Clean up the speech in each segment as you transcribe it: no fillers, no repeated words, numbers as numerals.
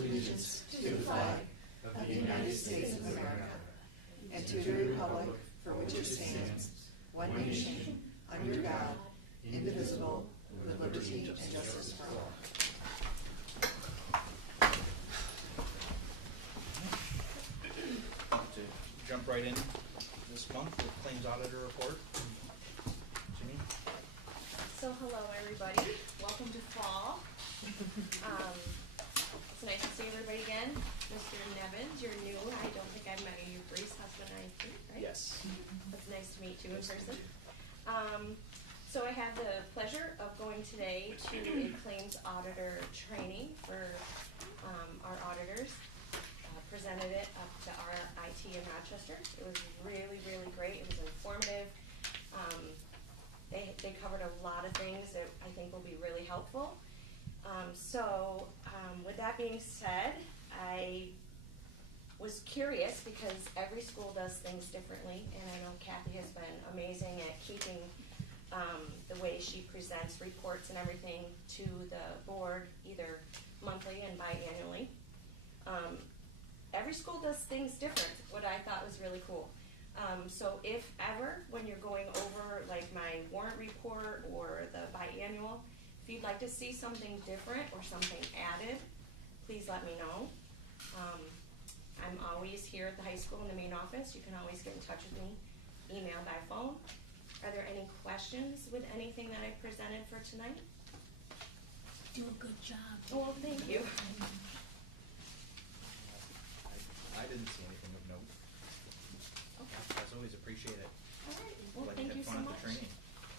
allegiance to the flag of the United States of America and to the republic for which it stands, one nation, under God, indivisible, with liberty and justice for all. To jump right in this month with Claims Auditor Report. Jimmy? So hello everybody, welcome to fall. It's nice to see everybody again. Mr. Nevins, you're new. I don't think I've met you. Bree's husband, I think, right? Yes. It's nice to meet you in person. So I had the pleasure of going today to a claims auditor training for our auditors. Presented it up to our IT in Rochester. It was really, really great. It was informative. They covered a lot of things that I think will be really helpful. With that being said, I was curious because every school does things differently, and I know Kathy has been amazing at keeping the way she presents reports and everything to the board, either monthly and biannually. Every school does things different, what I thought was really cool. So if ever, when you're going over like my warrant report or the biannual, if you'd like to see something different or something added, please let me know. I'm always here at the high school in the main office. You can always get in touch with me, email, by phone. Are there any questions with anything that I presented for tonight? Do a good job. Well, thank you. I didn't see anything of note. Okay. As always, appreciate it. All right. Well, Glad thank had you so fun much. at the training.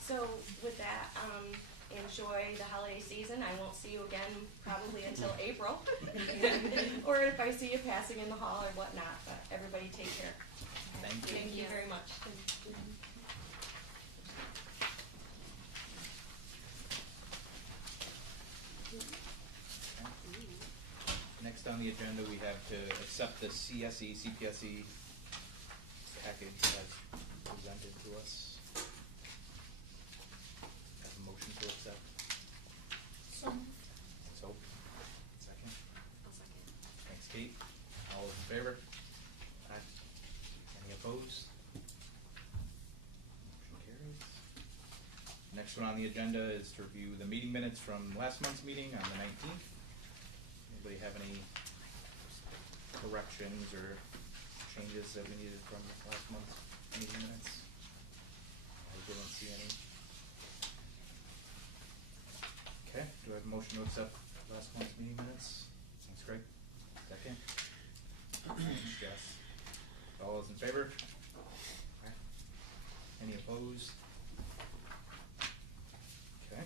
So with that, enjoy the holiday season. I won't see you again probably until April, or if I see you passing in the hall or whatnot. But everybody, take care. Thank you. Thank you very much. Next on the agenda, we have to accept the CSE, CPSE package as presented to us. Have a motion to accept. So moved. Let's hope. Second. I'll second. Thanks, Kate. All those in favor? Aye. Any opposed? Motion carries. Next one on the agenda is to review the meeting minutes from last month's meeting on the 19th. Anybody have any corrections or changes that we needed from last month's meeting minutes? I didn't see any. Okay, do I have a motion to accept last month's meeting minutes? Thanks, Greg. Second. Thanks, Jess. All those in favor? Okay. Any opposed? Okay.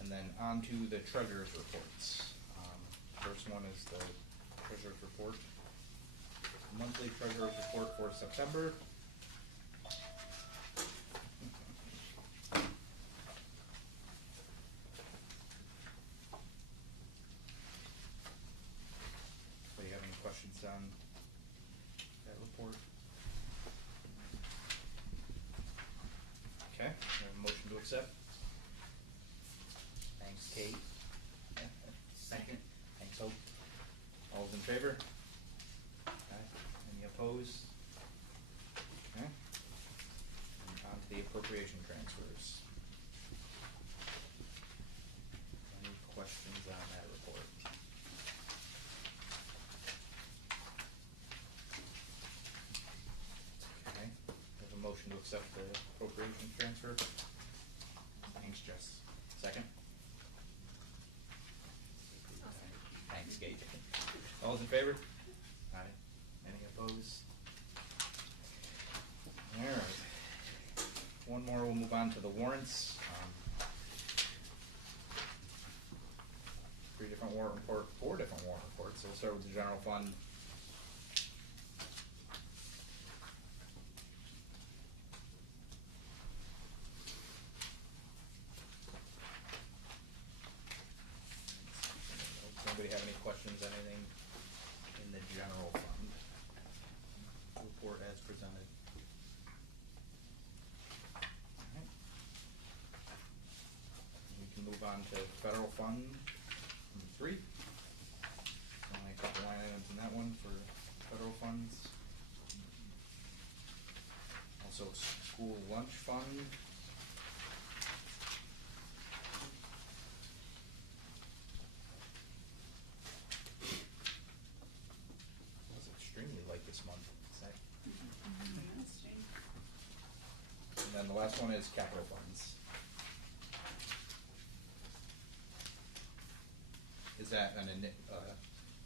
And then on to the treasurer's reports. First one is the treasurer's report. Monthly treasurer's report for September. Do you have any questions on that report? Okay, we have a motion to accept. Thanks, Kate. Second. Thanks, Hope. All those in favor? Okay. Any opposed? Okay. And on to the appropriation transfers. Any questions on that report? Okay. We have a motion to accept the appropriation transfer. Thanks, Jess. Second? Thanks, Gage. All those in favor? Aye. Any opposed? Alright. One more, we'll move on to the warrants. Four different warrant reports. So we'll start with the general fund. Anybody have any questions on anything in the general fund report as presented? Alright. We can move on to federal fund number 3. school lunch fund. It was extremely light this month. Is that- And then the last one is capital funds. Is that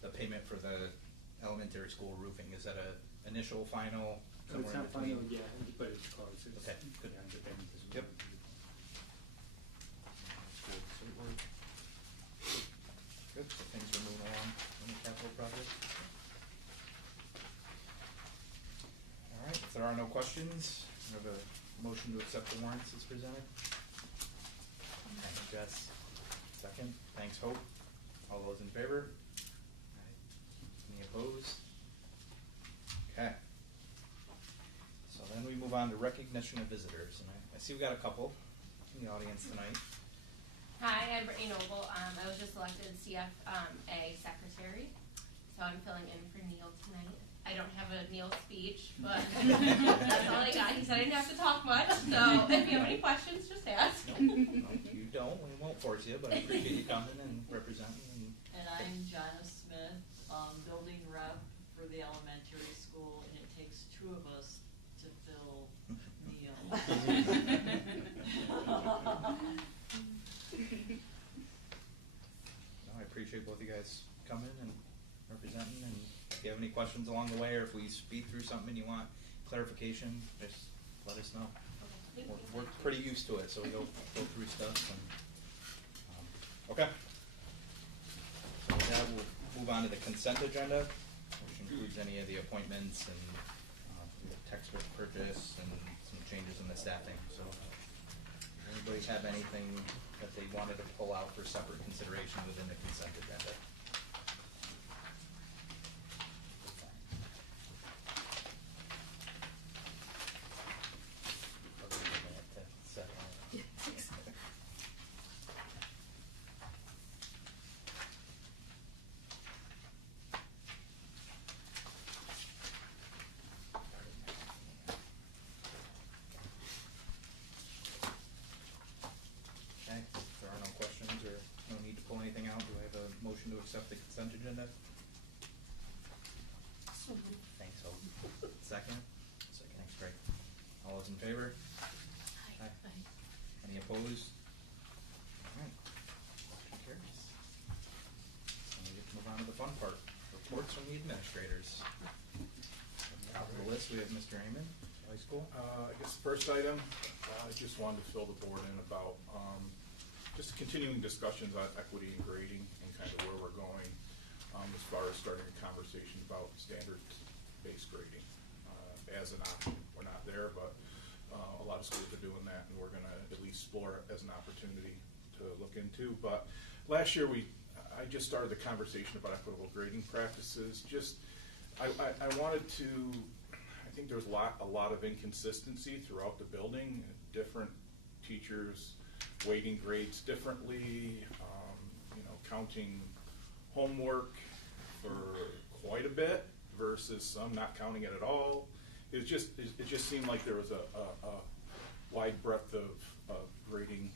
the payment for the elementary school roofing, is that a initial, final, It's somewhere in not between? final, yeah, but it's close. It's, Okay, good. yeah, the payment is- Yep. Good, so we're, good, so things are moving along on the capital project. All right, if there are no questions, we have a motion to accept the warrants as presented. Thanks, Jess. Second, thanks, Hope. All those in favor? Aye. Any opposed? Okay. So then we move on to recognition of visitors, and I see we got a couple in the audience tonight. Hi, I'm Brittany Noble. I was just elected CFA secretary, so I'm filling in for Neil tonight. I don't have a Neil speech, but that's all I got. He said I didn't have to talk much, so if you have any questions, just ask. No, you don't. We won't force you, but I appreciate you coming and representing. And I'm Janice Smith, building rep for the elementary school, and it takes two of us to fill Neil. No, I appreciate both you guys coming and representing, and if you have any questions along the way, or if we speed through something and you want clarification, just let us know. We're pretty used to it, so we go through stuff. And, okay. So with that, we'll move on to the consent agenda, which includes any of the appointments and the textbook purchase and some changes in the staffing. So, anybody have anything that they wanted to pull out for separate consideration within the consent agenda? Okay, if there are no questions or no need to pull anything out, do I have a motion to accept the consent agenda? Thanks, Hope. Second? Second. Thanks, Greg. All those in favor? Aye. Any opposed? All right. Motion carries. So we get to move on to the fun part, reports from the administrators. Top of the list, we have Mr. Amon, high school. I guess the first item, I just wanted to fill the board in about just continuing discussions on equity and grading and kind of where we're going as far as starting a conversation about standards-based grading as an option. We're not there, but a lot of schools are doing that, and we're going to at least explore it as an opportunity to look into. But last year, I just started the conversation about equitable grading practices. I wanted to. I think there was a lot of inconsistency throughout the building. Different teachers weighting grades differently, counting homework for quite a bit versus some not counting it at all. It just seemed like there was a wide breadth of grading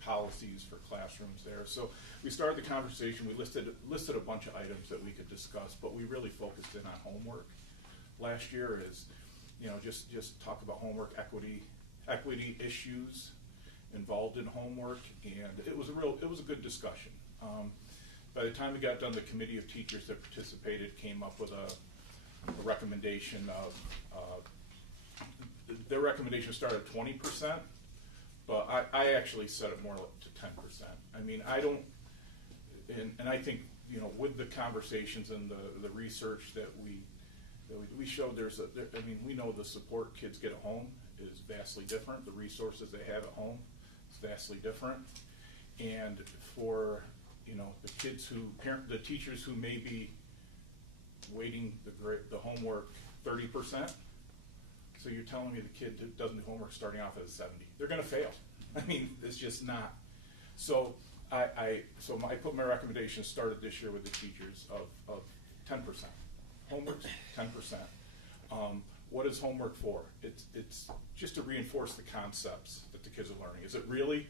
policies for classrooms there. So we started the conversation. We listed a bunch of items that we could discuss, but we really focused in on homework. Last year is, just talk about homework equity issues involved in homework, and it was a good discussion. By the time we got done, the committee of teachers that participated came up with a recommendation of their recommendation started at 20%, but I actually set it more to 10%. I mean, I don't, and I think with the conversations and the research that we showed, we know the support kids get at home is vastly different. The resources they have at home is vastly different. And for, the kids the teachers who may be weighting the homework 30%, so you're telling me the kid that doesn't do homework starting off at a 70. They're gonna fail. I mean, it's just not. So I put my recommendation started this year with the teachers of 10%. Homework's 10%. what is homework for? It's just to reinforce the concepts that the kids are learning. Is it really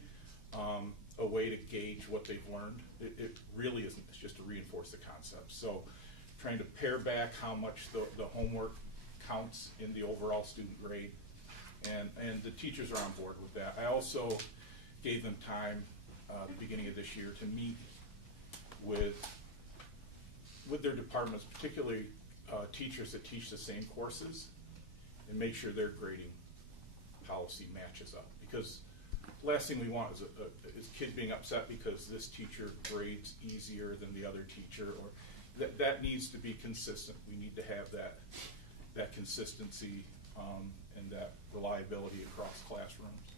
a way to gauge what they've learned? It really isn't. It's just to reinforce the concepts. So trying to pare back how much the homework counts in the overall student grade. And the teachers are on board with that. I also gave them time at the beginning of this year to meet with their departments, particularly teachers that teach the same courses, and make sure their grading policy matches up. Because the last thing we want is kids being upset because this teacher grades easier than the other teacher, or that needs to be consistent. We need to have that consistency and that reliability across classrooms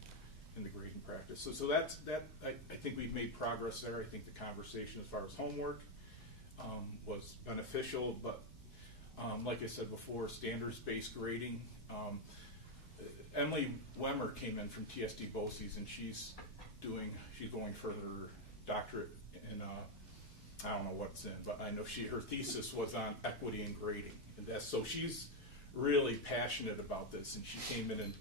in the grading practice. So that's that. I think we've made progress there. I think the conversation as far as homework was beneficial, but like I said before, standards-based grading. Emily Wemmer came in from TSD BOCES, and she's going for her doctorate in I don't know what's in, but I know her thesis was on equity and grading, and so she's really passionate about this. And she came in and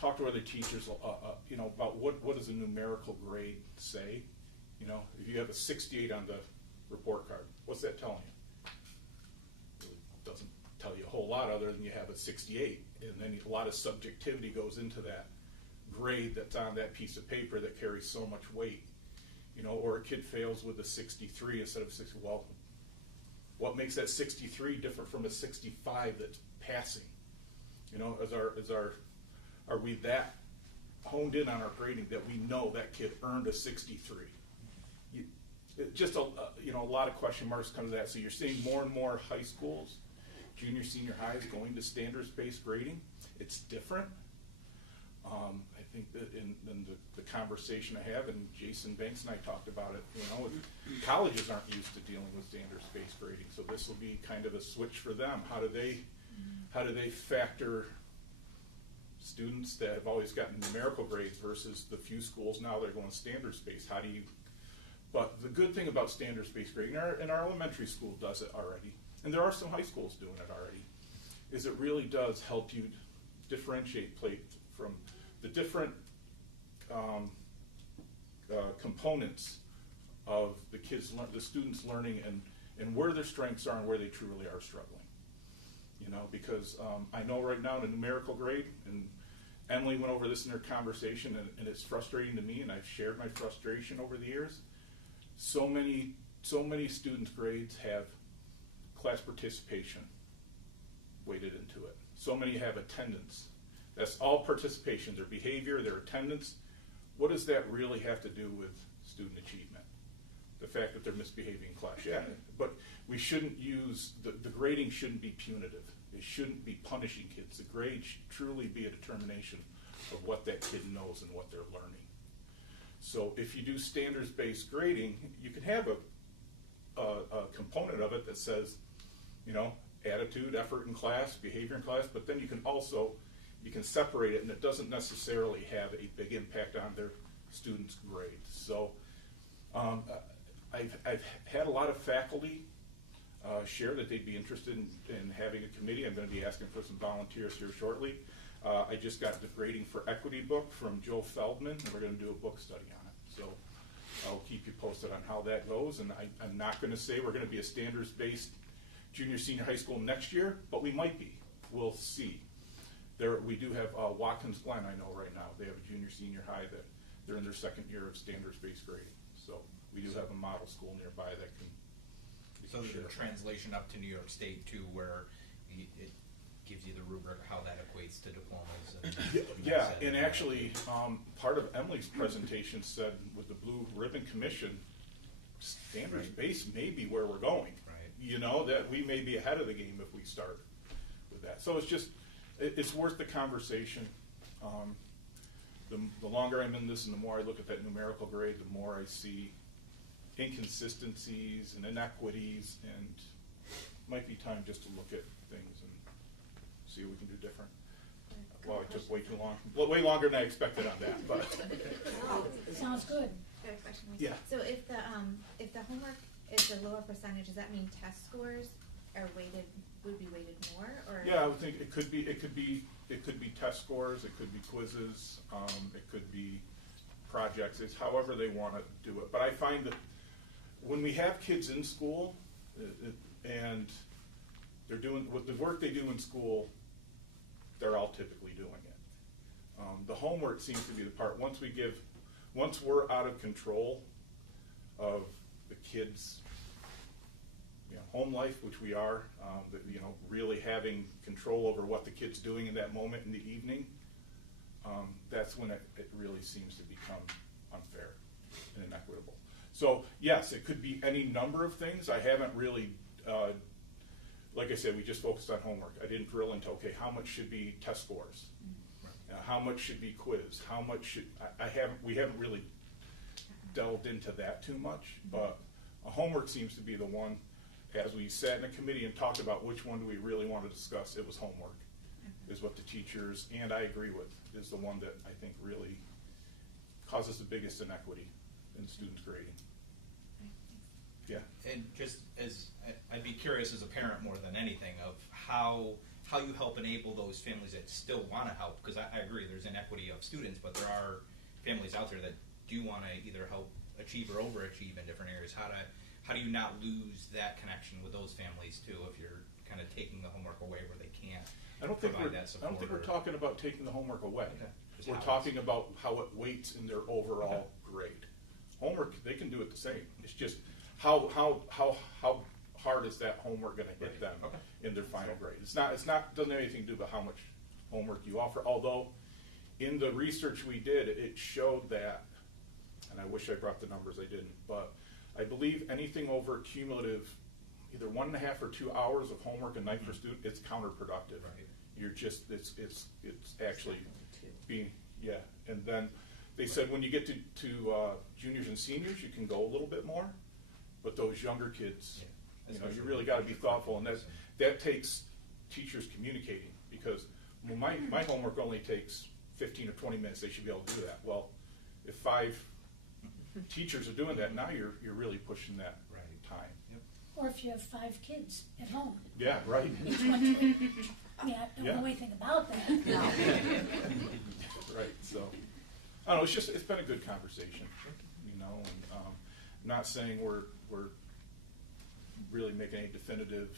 talked to other teachers, about what does a numerical grade say. If you have a 68 on the report card, what's that telling you? It doesn't tell you a whole lot other than you have a 68, and then a lot of subjectivity goes into that grade that's on that piece of paper that carries so much weight. Or a kid fails with a 63 instead of a 60. Well, what makes that 63 different from a 65 that's passing? Are we that honed in on our grading that we know that kid earned a 63? Just a lot of question marks come to that. So you're seeing more and more high schools, junior, senior highs going to standards-based grading. It's different. I think that in the conversation I have, and Jason Banks and I talked about it, colleges aren't used to dealing with standards-based grading, so this will be kind of a switch for them. How do they factor students that have always gotten numerical grades versus the few schools now they're going standards-based? But the good thing about standards-based grading, and our elementary school does it already, and there are some high schools doing it already, is it really does help you differentiate from the different components of the students' learning, and where their strengths are and where they truly are struggling. Because I know right now in a numerical grade, and Emily went over this in her conversation, and it's frustrating to me, and I've shared my frustration over the years. So many students' grades have class participation weighted into it. So many have attendance. That's all participation, their behavior, their attendance. What does that really have to do with student achievement? The fact that they're misbehaving in class, yeah. But we shouldn't use, the grading shouldn't be punitive. It shouldn't be punishing kids. The grade should truly be a determination of what that kid knows and what they're learning. So if you do standards-based grading, you can have a component of it that says, attitude, effort in class, behavior in class, but then you can separate it, and it doesn't necessarily have a big impact on their students' grades. So I've had a lot of faculty share that they'd be interested in having a committee. I'm going to be asking for some volunteers here shortly. I just got the Grading for Equity book from Joe Feldman, and we're going to do a book study on it. So I'll keep you posted on how that goes, and I'm not going to say we're going to be a standards-based junior, senior high school next year, but we might be. We'll see. We do have Watkins Glen, I know right now. They have a junior, senior high that they're in their second year of standards-based grading. So we do have a model school nearby that can. So there's a translation up to New York State too, where it gives you the rubric of how that equates to diplomas. Yeah, and actually, part of Emily's presentation said with the Blue Ribbon Commission, standards-based may be where we're going. Right. That we may be ahead of the game if we start with that. So it's worth the conversation. The longer I'm in this and the more I look at that numerical grade, the more I see inconsistencies and inequities, and it might be time just to look at things and see what we can do different. Well, it took way too long. Way longer than I expected on that, but. Sounds good. I have a question. Yeah. So if the homework is a lower percentage, does that mean test scores are weighted, would be weighted more, or? Yeah, I would think it could be test scores, it could be quizzes, it could be projects, it's however they want to do it. But I find that when we have kids in school, and they're doing, with the work they do in school, they're all typically doing it. The homework seems to be the part, once we're out of control of the kids' home life, which we are, really having control over what the kid's doing in that moment in the evening, that's when it really seems to become unfair and inequitable. So yes, it could be any number of things. I haven't really, like I said, we just focused on homework. I didn't drill into, okay, how much should be test scores? How much should be quiz? How much should, we haven't really delved into that too much, but homework seems to be the one. As we sat in a committee and talked about which one do we really want to discuss, it was homework, is what the teachers, and I agree with, is the one that I think really causes the biggest inequity in students' grading. Yeah. And just I'd be curious as a parent more than anything of how you help enable those families that still want to help, because I agree there's inequity of students, but there are families out there that do want to either help achieve or overachieve in different areas. How do you not lose that connection with those families too if you're kind of taking the homework away where they can't provide that support? I don't think we're talking about taking the homework away. Okay. We're talking about how it weights in their overall grade. Homework, they can do it the same. It's just how hard is that homework going to hit them in their final grade? It's not doesn't have anything to do with how much homework you offer. Although in the research we did, it showed that, and I wish I brought the numbers, I didn't, but I believe anything over cumulative, either 1.5 or 2 hours of homework a night per student, it's counterproductive. Right. You're just, it's actually being, and then they said when you get to juniors and seniors, you can go a little bit more, but those younger kids, you really got to be thoughtful, and that takes teachers communicating, because my homework only takes 15 or 20 minutes. They should be able to do that. Well, if 5 teachers are doing that, now you're really pushing that time. Yep. Or if you have 5 kids at home. Yeah, right. Each one to each. I mean, I don't know anything about that. No. Right, so, I don't know, it's been a good conversation, and I'm not saying we're really making any definitive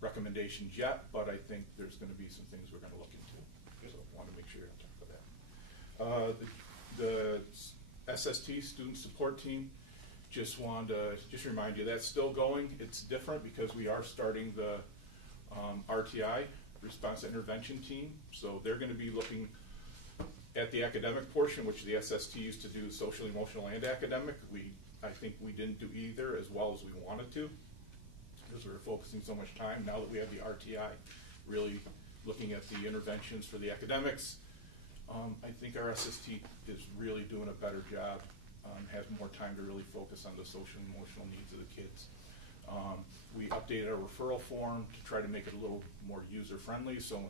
recommendations yet, but I think there's going to be some things we're going to look into, so I want to make sure you're on top of that. The SST, Student Support Team, just wanted to remind you that's still going. It's different because we are starting the RTI, Response Intervention Team, so they're going to be looking at the academic portion, which the SST used to do social, emotional, and academic. I think we didn't do either as well as we wanted to, because we were focusing so much time. Now that we have the RTI, really looking at the interventions for the academics, I think our SST is really doing a better job, has more time to really focus on the social and emotional needs of the kids. We updated our referral form to try to make it a little more user-friendly, so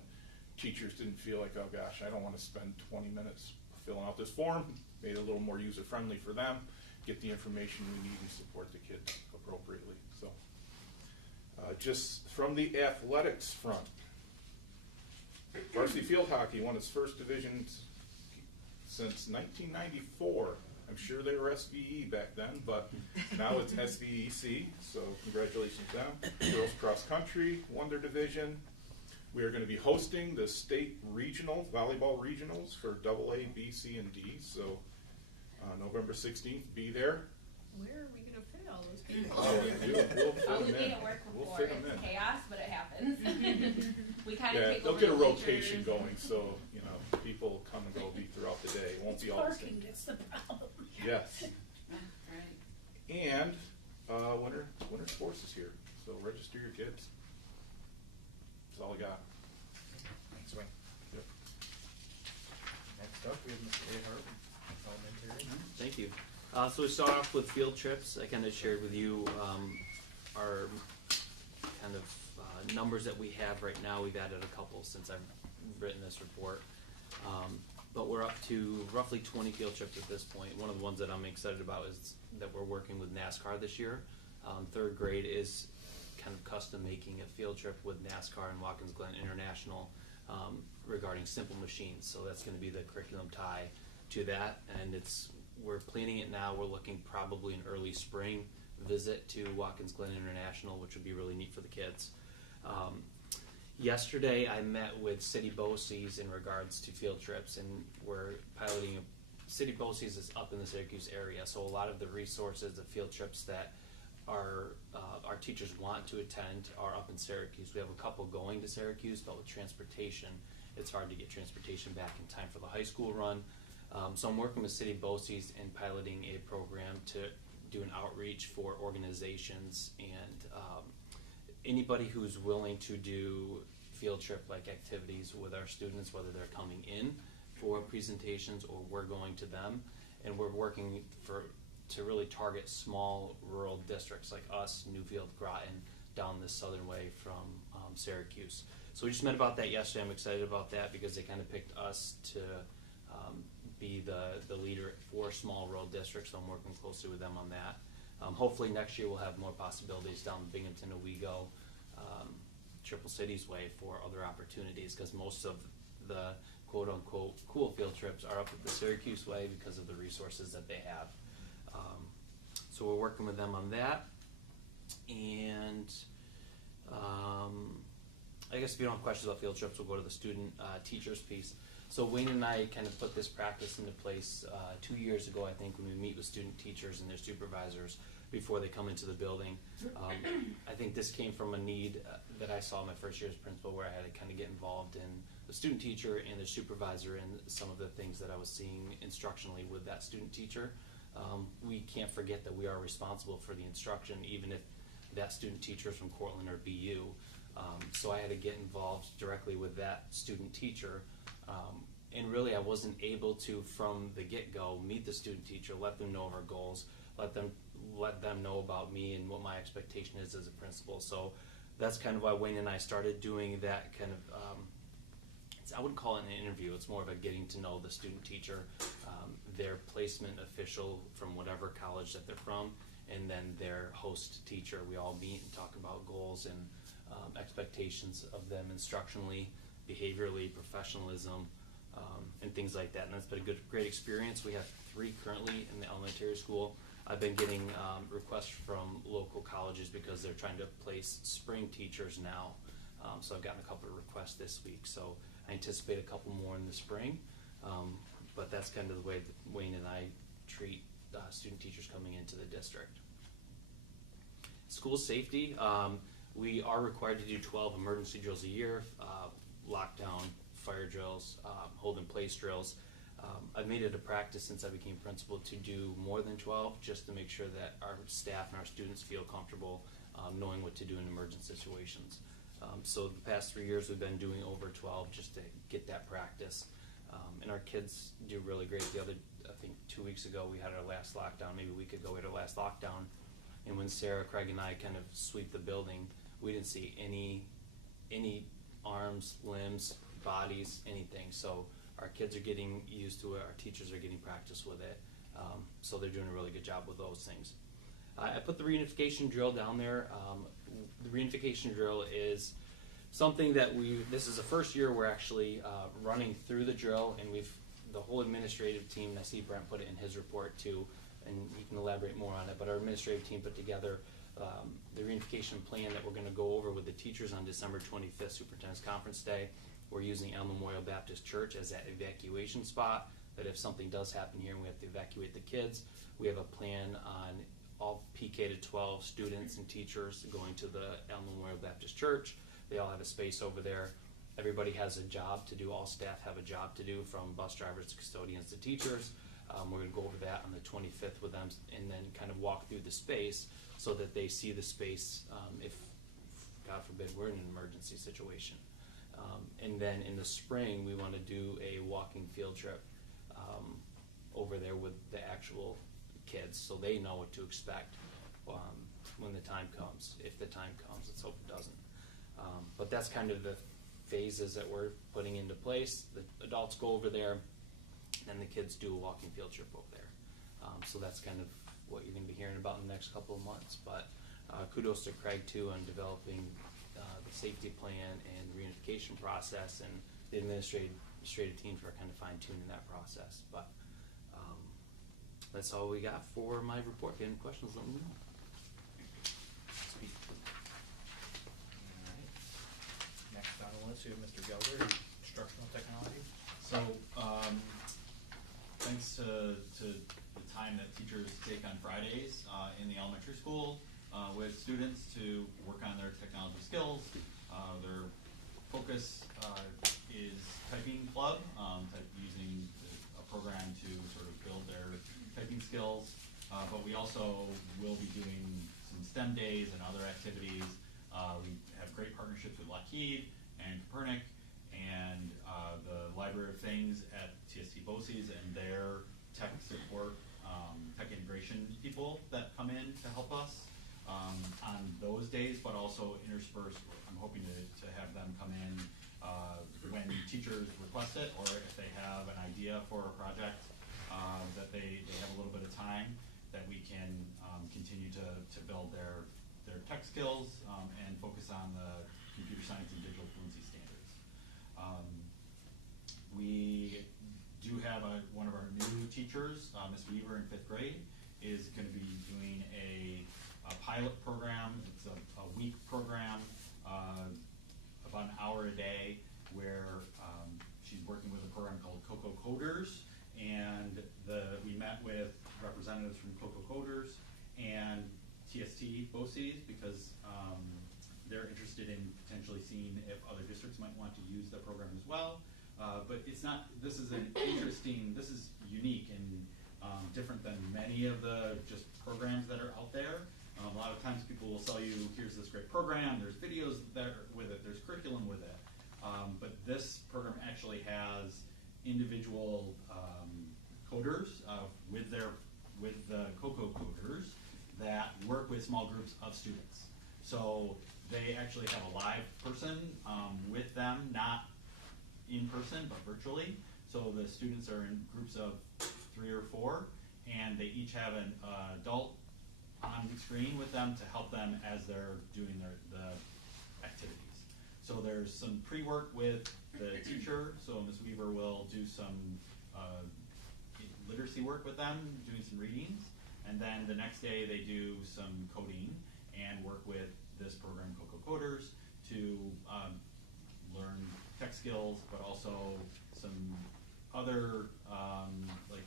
teachers didn't feel like, oh gosh, I don't want to spend 20 minutes filling out this form. Made it a little more user-friendly for them, get the information we need and support the kids appropriately. So, just from the athletics front, varsity field hockey won its first division since 1994. I'm sure they were SVE back then, but now it's SVEC, so congratulations to them. Girls cross country won their division. We are going to be hosting the state regional, volleyball regionals for AA, B, C, and D, so November 16th, be there. Where are we gonna fit all those people? We'll fit Oh, we them made in. it work We'll before. fit them It's in. chaos, but it happens. We kind of Yeah, take they'll over get a the rotation bleachers. going, so, people come and go throughout the day. It won't It's be all the parking, same. that's the problem. Yes. Right. And winter sports is here, so register your kids. That's all I got. Thanks, Wayne. Yep. Next up, we have Mr. A. Harvey, elementary. Thank you. So we start off with field trips. I kind of shared with you our kind of numbers that we have right now. We've added a couple since I've written this report. But we're up to roughly 20 field trips at this point. One of the ones that I'm excited about is that we're working with NASCAR this year. 3rd grade is kind of custom making a field trip with NASCAR and Watkins Glen International regarding simple machines. So that's going to be the curriculum tie to that, and we're planning it now. We're looking probably an early spring visit to Watkins Glen International, which would be really neat for the kids. Yesterday I met with City BOCES in regards to field trips, and we're piloting City BOCES is up in the Syracuse area, so a lot of the resources, the field trips that our teachers want to attend are up in Syracuse. We have a couple going to Syracuse, but with transportation, it's hard to get transportation back in time for the high school run. So I'm working with City BOCES and piloting a program to do an outreach for organizations and anybody who's willing to do field trip like activities with our students, whether they're coming in for presentations or we're going to them, and we're working to really target small rural districts like us, Newfield, Groton, down this southern way from Syracuse. So we just met about that yesterday. I'm excited about that because they kind of picked us to be the leader for small rural districts, so I'm working closely with them on that. Hopefully next year we'll have more possibilities down Binghamton, Owego, Triple Cities way for other opportunities, because most of the quote-unquote cool field trips are up at the Syracuse way because of the resources that they have. So we're working with them on that, and I guess if you don't have questions about field trips, we'll go to the student teachers piece. So Wayne and I kind of put this practice into place 2 years ago, I think, when we meet with student teachers and their supervisors before they come into the building. I think this came from a need that I saw my first year as principal, where I had to kind of get involved in the student teacher and the supervisor and some of the things that I was seeing instructionally with that student teacher. We can't forget that we are responsible for the instruction, even if that student teacher is from Cortland or BU. So I had to get involved directly with that student teacher. And really I wasn't able to, from the get-go, meet the student teacher, let them know of our goals, let them know about me and what my expectation is as a principal. So that's kind of why Wayne and I started doing that kind of, I wouldn't call it an interview, it's more of a getting to know the student teacher, their placement official from whatever college that they're from, and then their host teacher. We all meet and talk about goals and expectations of them instructionally, behaviorally, professionalism, and things like that. And that's been a great experience. We have 3 currently in the elementary school. I've been getting requests from local colleges because they're trying to place spring teachers now. So I've gotten a couple of requests this week. So I anticipate a couple more in the spring. But that's kind of the way that Wayne and I treat student teachers coming into the district. School safety, we are required to do 12 emergency drills a year, lockdown, fire drills, hold in place drills. I've made it a practice since I became principal to do more than 12, just to make sure that our staff and our students feel comfortable knowing what to do in emergency situations. So the past 3 years we've been doing over 12 just to get that practice. And our kids do really great. I think 2 weeks ago we had our last lockdown, maybe a week ago we had our last lockdown. And when Sarah, Craig, and I kind of sweep the building, we didn't see any arms, limbs, bodies, anything. So our kids are getting used to it, our teachers are getting practice with it, so they're doing a really good job with those things. I put the reunification drill down there. The reunification drill is something that this is the first year we're actually running through the drill, and the whole administrative team, and I see Brent put it in his report too, and he can elaborate more on it, but our administrative team put together the reunification plan that we're going to go over with the teachers on December 25th, Superintendent's Conference Day. We're using El Memorial Baptist Church as that evacuation spot, that if something does happen here and we have to evacuate the kids, we have a plan on all PK to 12 students and teachers going to the El Memorial Baptist Church. They all have a space over there. Everybody has a job to do. All staff have a job to do, from bus drivers to custodians to teachers. We're going to go over that on the 25th with them, and then kind of walk through the space so that they see the space if, God forbid, we're in an emergency situation. And then in the spring, we want to do a walking field trip over there with the actual kids, so they know what to expect when the time comes. If the time comes, let's hope it doesn't. But that's kind of the phases that we're putting into place. The adults go over there, and the kids do a walking field trip over there. So that's kind of what you're going to be hearing about in the next couple of months. But Kudos to Craig too on developing the safety plan and reunification process, and the administrative team for kind of fine-tuning that process. But that's all we got for my report. If you have any questions, let me know. Sweet. Alright. Next on the list, we have Mr. Gelder, instructional technology. So, thanks to the time that teachers take on Fridays in the elementary school with students to work on their technology skills. Their focus is typing club, using a program to sort of build their typing skills. But we also will be doing some STEM days and other activities. We have great partnerships with Lockheed and Copernic and the Library of Things at CSD BOCES and their tech support, tech integration people that come in to help us on those days, but also interspersed. I'm hoping to have them come in when teachers request it, or if they have an idea for a project that they have a little bit of time, that we can continue to build their tech skills and focus on the computer science and digital fluency standards. We do have one of our new teachers, Ms. Weaver in 5th grade, is going to be doing a pilot program. It's a week program, about an hour a day, where she's working with a program called Coco Coders, and we met with representatives from Coco Coders and TST BOCES because they're interested in potentially seeing if other districts might want to use the program as well. But it's not, this is unique and different than many of the just programs that are out there. A lot of times people will sell you, here's this great program, there's videos that are with it, there's curriculum with it. But this program actually has individual coders with the Coco Coders that work with small groups of students. So they actually have a live person with them, not in person, but virtually. So the students are in groups of 3 or 4, and they each have an adult on the screen with them to help them as they're doing the activities. So there's some pre-work with the teacher, so Ms. Weaver will do some literacy work with them, doing some readings, and then the next day they do some coding and work with this program, Coco Coders, to learn tech skills, but also some other, like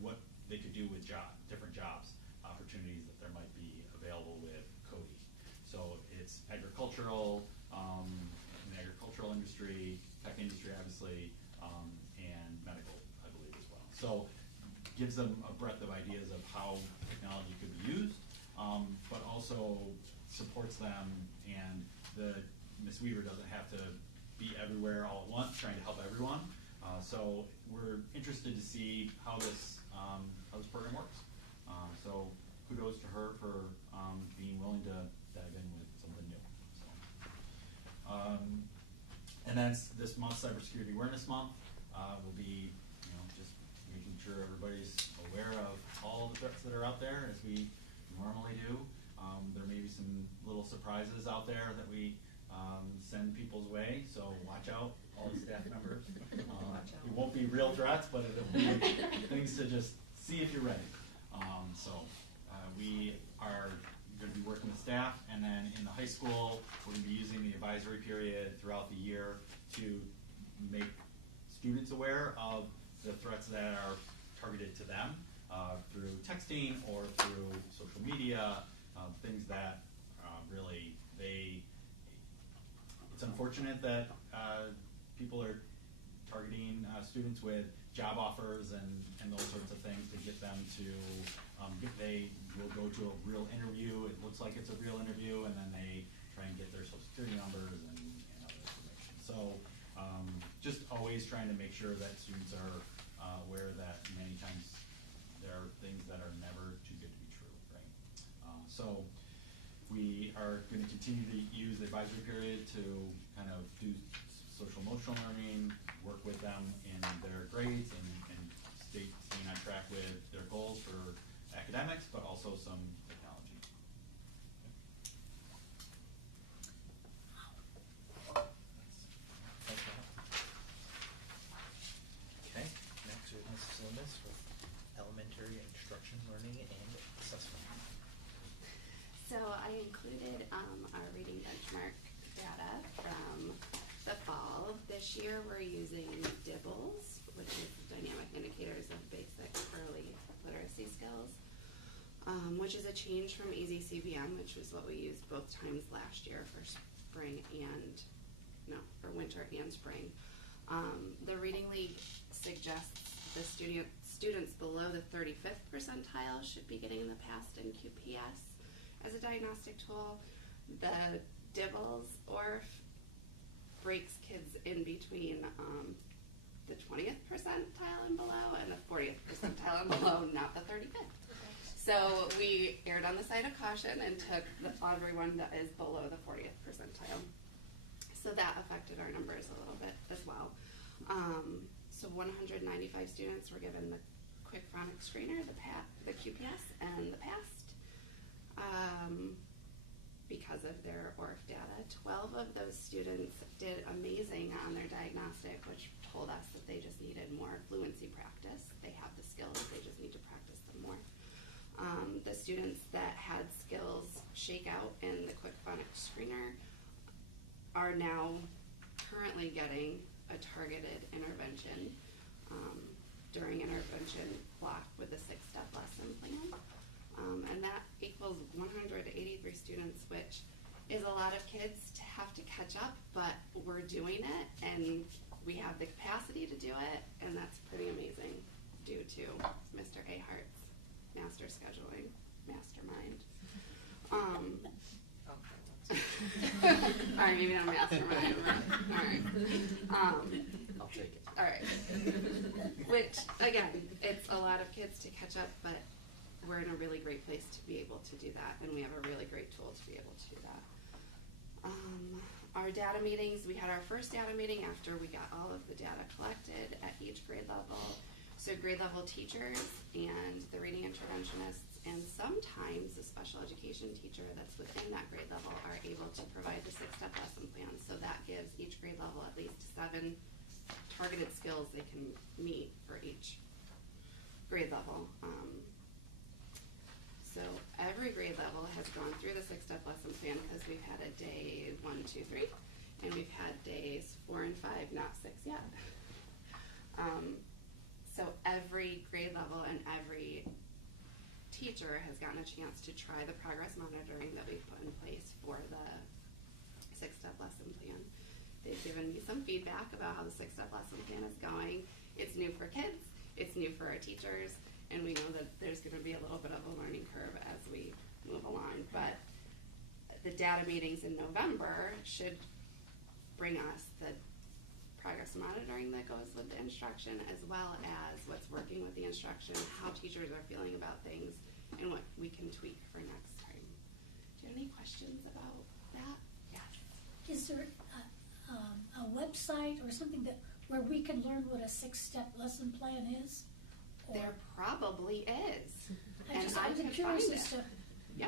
what they could do with different jobs, opportunities that there might be available with coding. So it's agricultural, in the agricultural industry, tech industry obviously, and medical, I believe as well. So gives them a breadth of ideas of how technology could be used, but also supports them, and Ms. Weaver doesn't have to be everywhere all at once trying to help everyone. So we're interested to see how this program works. So kudos to her for being willing to dive in with something new. So, and then this month, Cybersecurity Awareness Month, will be just making sure everybody's aware of all the threats that are out there as we normally do. There may be some little surprises out there that we send people's way, so watch out, all the staff members. It won't be real threats, but it'll be things to just see if you're ready. We are going to be working with staff, and then in the high school, we're going to be using the advisory period throughout the year to make students aware of the threats that are targeted to them through texting or through social media, things that really it's unfortunate that people are targeting students with job offers and those sorts of things to get them to, they will go to a real interview, it looks like it's a real interview, and then they try and get their social security numbers and other information. So just always trying to make sure that students are aware that many times there are things that are never too good to be true, right? So we are going to continue to use the advisory period to kind of do social emotional learning, work with them in their grades, and staying on track with their goals for academics, but also some technology. included our reading benchmark data from the fall. This year we're using DIBBLES, which is Dynamic Indicators of Basic Early Literacy Skills, which is a change from EasyCBM, which was what we used both times last year for winter and spring. The Reading League suggests the students below the 35th percentile should be getting the PAST and QPS as a diagnostic tool. The DIBBLES ORF breaks kids in between the 20th percentile and below and the 40th percentile and below, not the 35th. So we erred on the side of caution and took everyone that is below the 40th percentile. So that affected our numbers a little bit as well. So 195 students were given the quick phonics screener, the QPS, and the PAST because of their ORF data. 12 of those students did amazing on their diagnostic, which told us that they just needed more fluency practice. They have the skills, they just need to practice them more. The students that had skills shake out in the quick phonics screener are now currently getting a targeted intervention during intervention block with a 6-step lesson plan. And that equals 183 students, which is a lot of kids to have to catch up, but we're doing it and we have the capacity to do it, and that's pretty amazing due to Mr. Ahart's master scheduling mastermind. Alright, maybe not mastermind. Alright. I'll take it. Alright. Which, again, it's a lot of kids to catch up, but we're in a really great place to be able to do that, and we have a really great tool to be able to do that. Our data meetings, we had our first data meeting after we got all of the data collected at each grade level. So grade level teachers and the reading interventionists and sometimes the special education teacher that's within that grade level are able to provide the 6-step lesson plan. So that gives each grade level at least 7 targeted skills they can meet for each grade level. So every grade level has gone through the 6-step lesson plan because we've had a day 1, 2, 3, and we've had days 4 and 5, not 6 yet. So every grade level and every teacher has gotten a chance to try the progress monitoring that we've put in place for the 6-step lesson plan. They've given me some feedback about how the 6-step lesson plan is going. It's new for kids, it's new for our teachers, and we know that there's going to be a little bit of a learning curve as we move along. But the data meetings in November should bring us the progress monitoring that goes with the instruction, as well as what's working with the instruction, how teachers are feeling about things, and what we can tweak for next time. Do you have any questions about that? Yes. Is there a website or something where we can learn what a 6-step lesson plan is? Or There probably is. I'm can curious find as it. to. Yeah.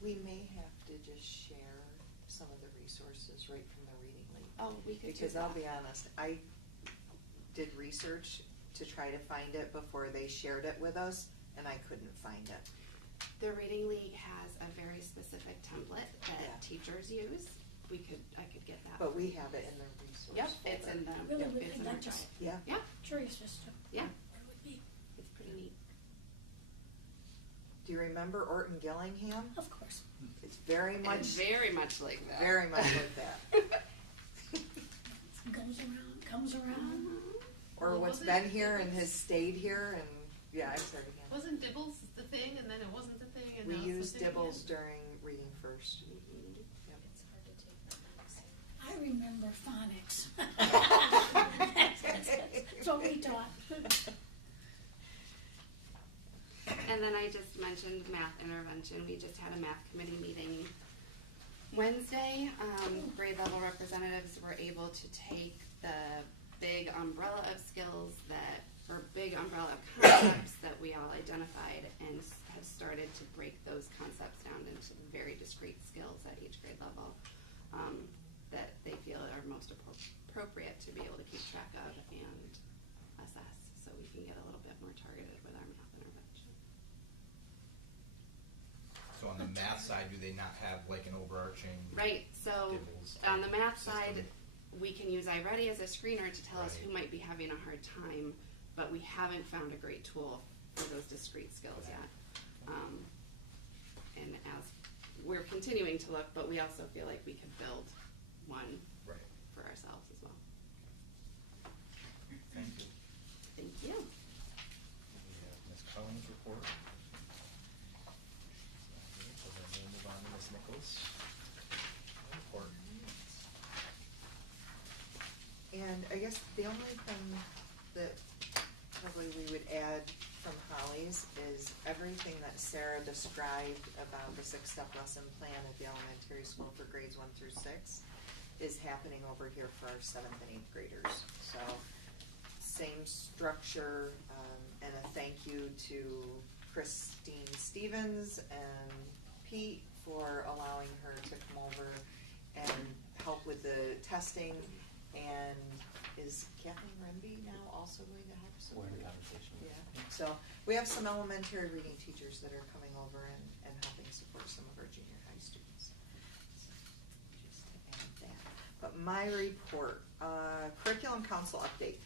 We may have to just share some of the resources right from the Reading League. Oh, we could Because do I'll that. be honest, I did research to try to find it before they shared it with us, and I couldn't find it. The Reading League has a very specific template that Yeah. teachers use. I could get that. But we have it in the resource Yep, folder. it's in the. Really yep, would it's in like our to drive. Yeah. Yeah, Curious as to yeah, what it would be. it's pretty neat. Do you remember Orton Gillingham? Of course. It's very much, It's very much like that. very much like that. Goes around, comes around. Or Well, what's wasn't been it- here and has stayed here, and yeah, I've heard him. Wasn't Dibbles the thing, and then it wasn't the thing, and We now it's used the thing Dibbles again? during Reading First. Mhm. Yep. I remember phonics. That's what we taught. And then I just mentioned math intervention. We just had a math committee meeting Wednesday. Grade level representatives were able to take the big umbrella of skills or big umbrella of concepts that we all identified and have started to break those concepts down into very discrete skills at each grade level that they feel are most appropriate to be able to keep track of and assess, so we can get a little bit more targeted with our math intervention. So So on the math side, do they not have like an overarching? Right, so tables on the math system? side, we can use iReady as a screener to tell us Right. who might be having a hard time, but we haven't found a great tool for those discrete skills yet. And as we're continuing to look, but we also feel like we could build one Right. for ourselves as well. Thank you. Thank you. We have Ms. Collins' report. So then we'll move on to Ms. Nichols' report. And I guess the only thing that probably we would add from Holly's is everything that Sarah described about the 6-step lesson plan at the elementary school for grades 1 through 6 is happening over here for our 7th and 8th graders. So same structure, and a thank you to Christine Stevens and Pete for allowing her to come over and help with the testing. And is Kathleen Remby now also going to help support? We're in conversation. Yeah, so we have some elementary reading teachers that are coming over and helping support some of our junior high students. So, just to add that. But my report, curriculum council update.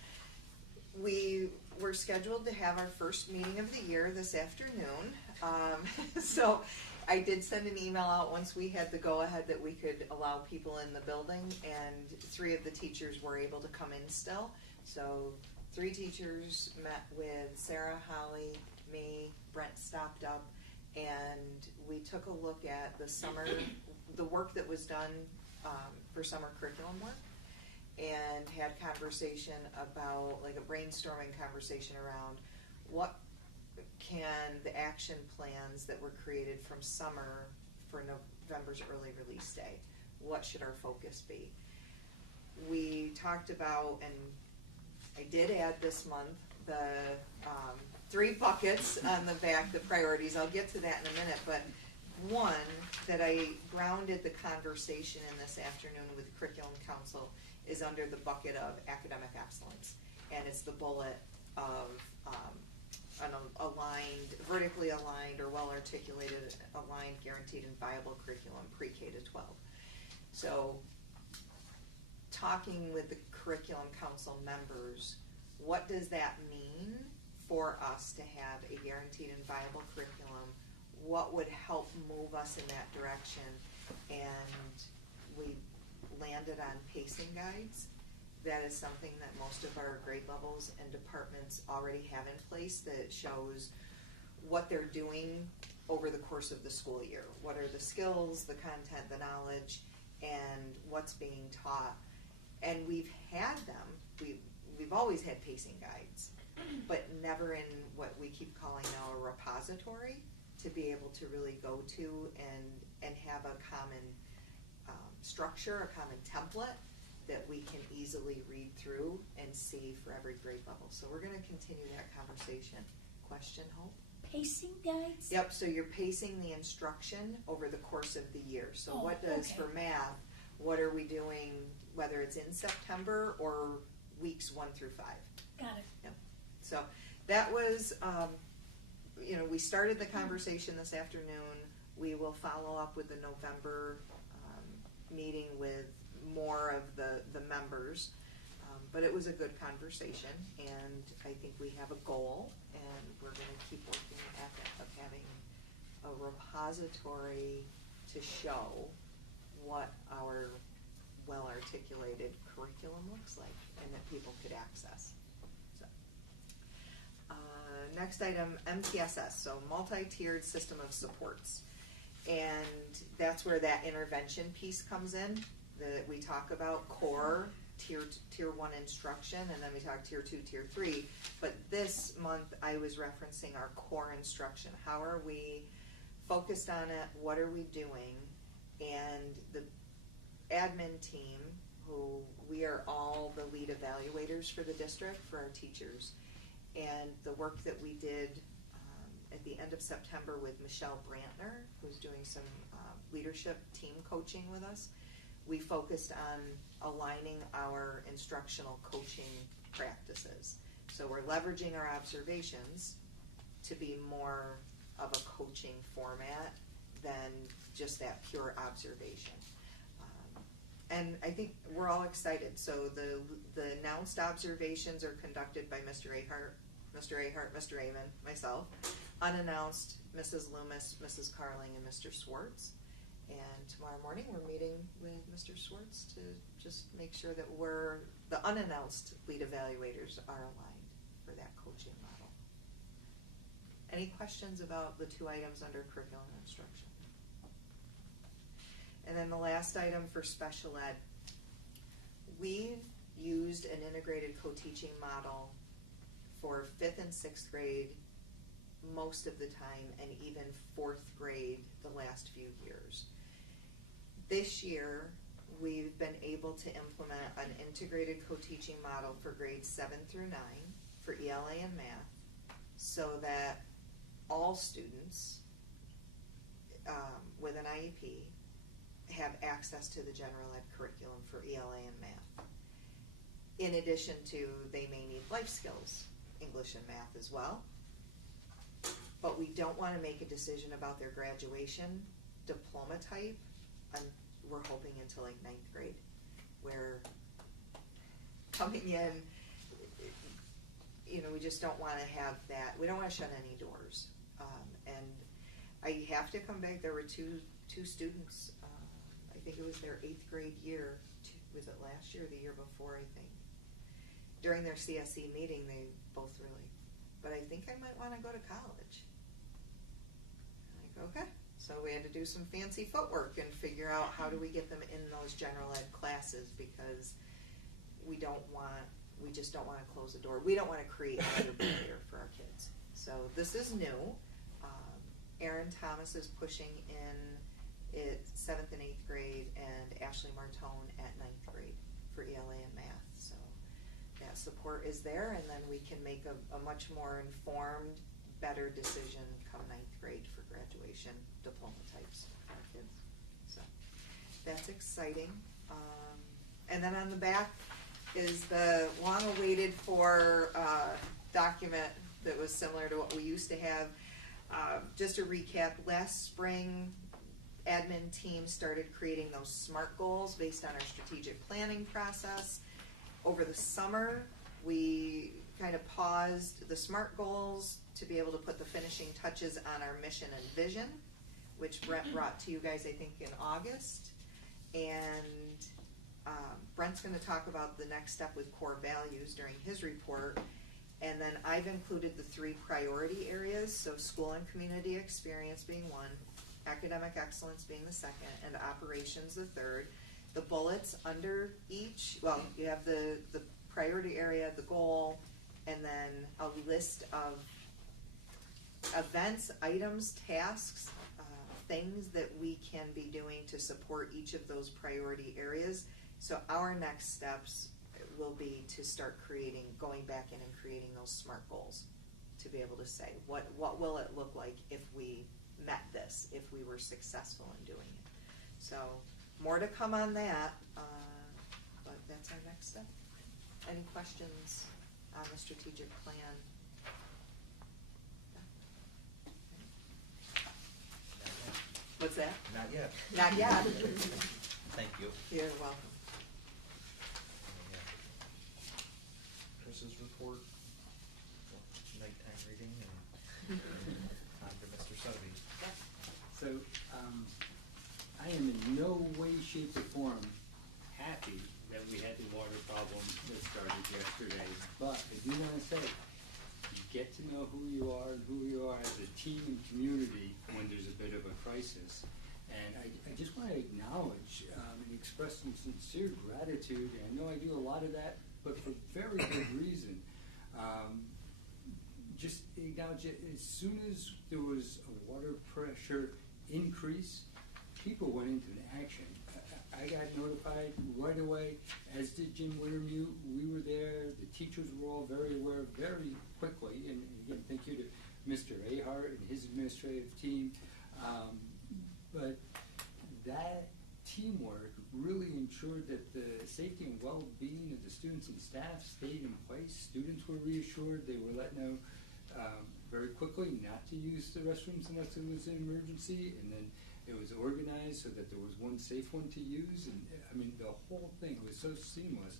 We were scheduled to have our first meeting of the year this afternoon. So I did send an email out once we had the go-ahead that we could allow people in the building, and 3 of the teachers were able to come in still. So 3 teachers met with Sarah, Holly, me, Brent stopped up, and we took a look at the work that was done for summer curriculum work, and had conversation about, like a brainstorming conversation around what can the action plans that were created from summer for November's early release day, what should our focus be? We talked about, and I did add this month, the 3 buckets on the back, the priorities. I'll get to that in a minute, but one that I grounded the conversation in this afternoon with Curriculum Council is under the bucket of academic excellence, and it's the bullet of an aligned, vertically aligned or well-articulated, aligned, guaranteed, and viable curriculum pre-K to 12. So, talking with the Curriculum Council members, what does that mean for us to have a guaranteed and viable curriculum? What would help move us in that direction? And we landed on pacing guides. That is something that most of our grade levels and departments already have in place that shows what they're doing over the course of the school year. What are the skills, the content, the knowledge, and what's being taught. And we've had them. We've always had pacing guides, but never in what we keep calling now a repository to be able to really go to and have a common structure, a common template that we can easily read through and see for every grade level. So we're going to continue that conversation. Question, Hope? Pacing guides? Yep, so you're pacing the instruction over the course of the year. So what does, for math, what are we doing, whether it's in September or weeks 1 through 5? Got it. Yep. So that was, we started the conversation this afternoon. We will follow up with the November meeting with more of the members, but it was a good conversation, and I think we have a goal, and we're going to keep working at that, of having a repository to show what our well-articulated curriculum looks like and that people could access. So, next item, MTSS, so multi-tiered system of supports, and that's where that intervention piece comes in. That we talk about core, tier 1 instruction, and then we talk tier 2, tier 3. But this month I was referencing our core instruction. How are we focused on it? What are we doing? And the admin team, who we are all the lead evaluators for the district, for our teachers, and the work that we did at the end of September with Michelle Brantner, who's doing some leadership team coaching with us. We focused on aligning our instructional coaching practices. So we're leveraging our observations to be more of a coaching format than just that pure observation. And I think we're all excited. So the announced observations are conducted by Mr. Ahart, Mr. Amon, myself. Unannounced, Mrs. Loomis, Mrs. Carling, and Mr. Swartz. And tomorrow morning we're meeting with Mr. Swartz to just make sure that the unannounced lead evaluators are aligned for that coaching model. Any questions about the two items under curriculum instruction? And then the last item for special ed. We've used an integrated co-teaching model for 5th and 6th grade most of the time, and even 4th grade the last few years. This year, we've been able to implement an integrated co-teaching model for grades 7 through 9 for ELA and math, so that all students with an IEP have access to the general ed curriculum for ELA and math. In addition to, they may need life skills, English and math as well. But we don't want to make a decision about their graduation diploma type, and we're hoping until like 9th grade, where coming in, we just don't want to have that. We don't want to shut any doors. And I have to come back. There were two students. I think it was their 8th grade year. Was it last year or the year before? I think during their CSE meeting, they both really. But I think I might want to go to college. Like, okay. So we had to do some fancy footwork and figure out how do we get them in those general ed classes, because we just don't want to close the door. We don't want to create another barrier for our kids. So this is new. Erin Thomas is pushing in 7th and 8th grade, and Ashley Martone at 9th grade for ELA and math. So that support is there, and then we can make a much more informed, better decision come 9th grade for graduation diploma types for our kids. So that's exciting. And then on the back is the long-awaited for document that was similar to what we used to have. Just to recap, last spring, admin team started creating those SMART goals based on our strategic planning process. Over the summer, we kind of paused the SMART goals to be able to put the finishing touches on our mission and vision, which Brent brought to you guys, I think, in August. And Brent's going to talk about the next step with core values during his report. And then I've included the 3 priority areas, so school and community experience being 1, academic excellence being the 2nd, and operations the 3rd. The bullets under each, well, you have the priority area, the goal, and then a list of events, items, tasks, things that we can be doing to support each of those priority areas. So our next steps will be to start going back in and creating those SMART goals to be able to say, what will it look like if we met this, if we were successful in doing it. So more to come on that, but that's our next step. Any questions on the strategic plan? What's that? Not yet. Not yet. Thank you. You're welcome. Chris's report, nighttime reading, and time for Mr. Sotheby. So, I am in no way, shape, or form happy that we had the water problem that started yesterday, but I do want to say, you get to know who you are and who you are as a team and community when there's a bit of a crisis. And I just want to acknowledge and express some sincere gratitude, and I know I do a lot of that, but for very good reason. Just acknowledge it, as soon as there was a water pressure increase, people went into action. I got notified right away, as did Jim Wintermute. We were there, the teachers were all very aware very quickly, and again, thank you to Mr. Ahart and his administrative team. But that teamwork really ensured that the safety and well-being of the students and staff stayed in place. Students were reassured. They were let know very quickly not to use the restrooms unless it was an emergency. And then It was organized so that there was one safe one to use, and I mean, the whole thing was so seamless.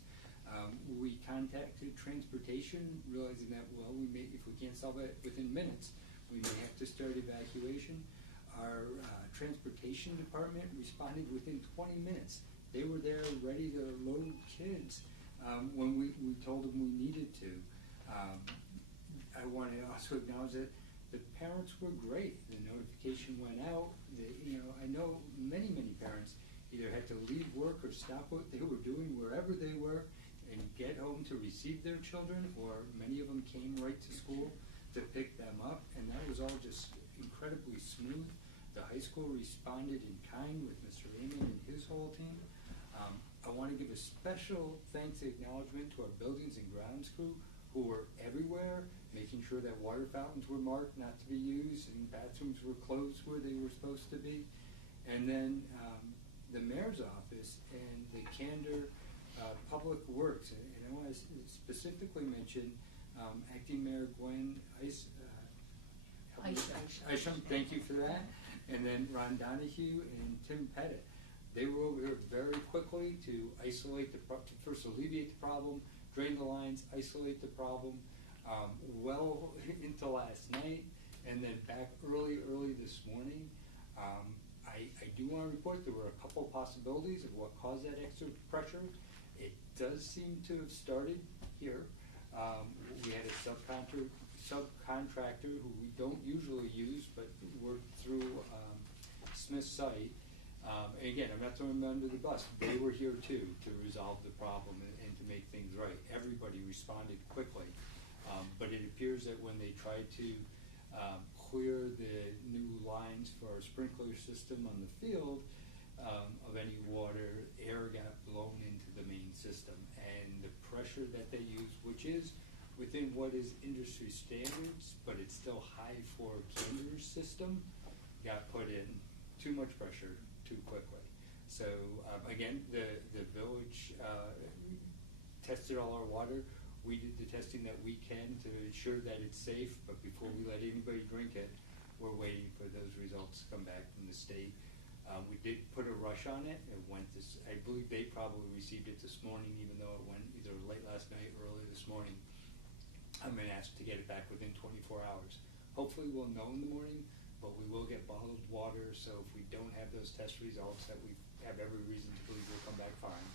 We contacted transportation, realizing that, well, if we can't solve it within minutes, we may have to start evacuation. Our transportation department responded within 20 minutes. They were there ready to load kids when we told them we needed to. I want to also acknowledge that the parents were great. The notification went out. I know many parents either had to leave work or stop what they were doing wherever they were and get home to receive their children, or many of them came right to school to pick them up, and that was all just incredibly smooth. The high school responded in kind with Mr. Lehman and his whole team. I want to give a special thanks and acknowledgement to our buildings and grounds crew who were everywhere, making sure that water fountains were marked not to be used and bathrooms were closed where they were supposed to be. And then the mayor's office and the Candor Public Works, and I want to specifically mention Acting Mayor Gwen Isham, thank you for that, and then Ron Donahue and Tim Pettit. They were over here very quickly to isolate first alleviate the problem, drain the lines, isolate the problem, well into last night, and then back early this morning. I do want to report there were a couple of possibilities of what caused that extra pressure. It does seem to have started here. We had a subcontractor who we don't usually use, but worked through Smith's site. Again, I'm not throwing them under the bus. They were here too to resolve the problem and to make things right. Everybody responded quickly. But it appears that when they tried to clear the new lines for our sprinkler system on the field of any water, air got blown into the main system. And the pressure that they use, which is within what is industry standards, but it's still high for Candor's system, got put in too much pressure too quickly. So again, the village tested all our water. We did the testing that we can to ensure that it's safe, but before we let anybody drink it, we're waiting for those results to come back from the state. We did put a rush on it. It went I believe they probably received it this morning, even though it went either late last night or early this morning. I'm going to ask to get it back within 24 hours. Hopefully we'll know in the morning, but we will get bottled water, so if we don't have those test results, that we have every reason to believe will come back fine.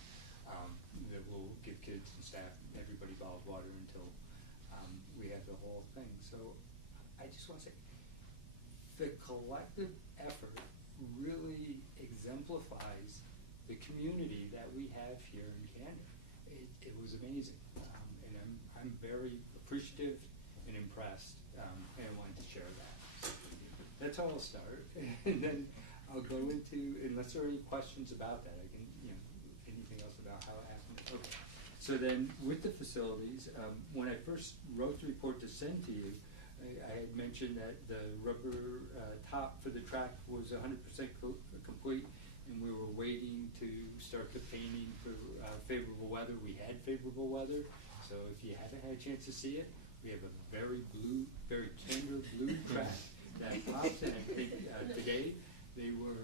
That we'll give kids and staff, everybody bottled water until we have the whole thing. So I just want to say, the collective effort really exemplifies the community that we have here in Candor. It was amazing, and I'm very appreciative and impressed, and I wanted to share that. So that's how I'll start, and then I'll go into, unless there are any questions about that, I can, anything else about how it happened. Okay. So then, with the facilities, when I first wrote the report to send to you, I had mentioned that the rubber top for the track was 100% complete, and we were waiting to start the painting for favorable weather. We had favorable weather, so if you haven't had a chance to see it, we have a very Candor blue track that pops, and I think today they were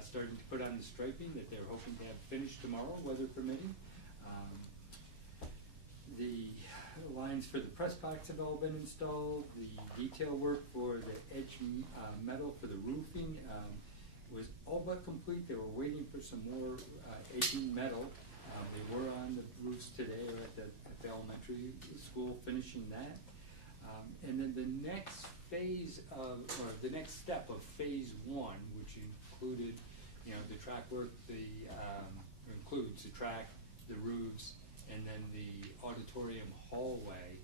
starting to put on the striping that they're hoping to have finished tomorrow, weather permitting. The lines for the press box have all been installed. The detail work for the edge metal for the roofing was all but complete. They were waiting for some more edging metal. They were on the roofs today, or at the elementary school, finishing that. And then the next phase or the next step of phase one, which included, the track work, includes the track, the roofs, and then the auditorium hallway,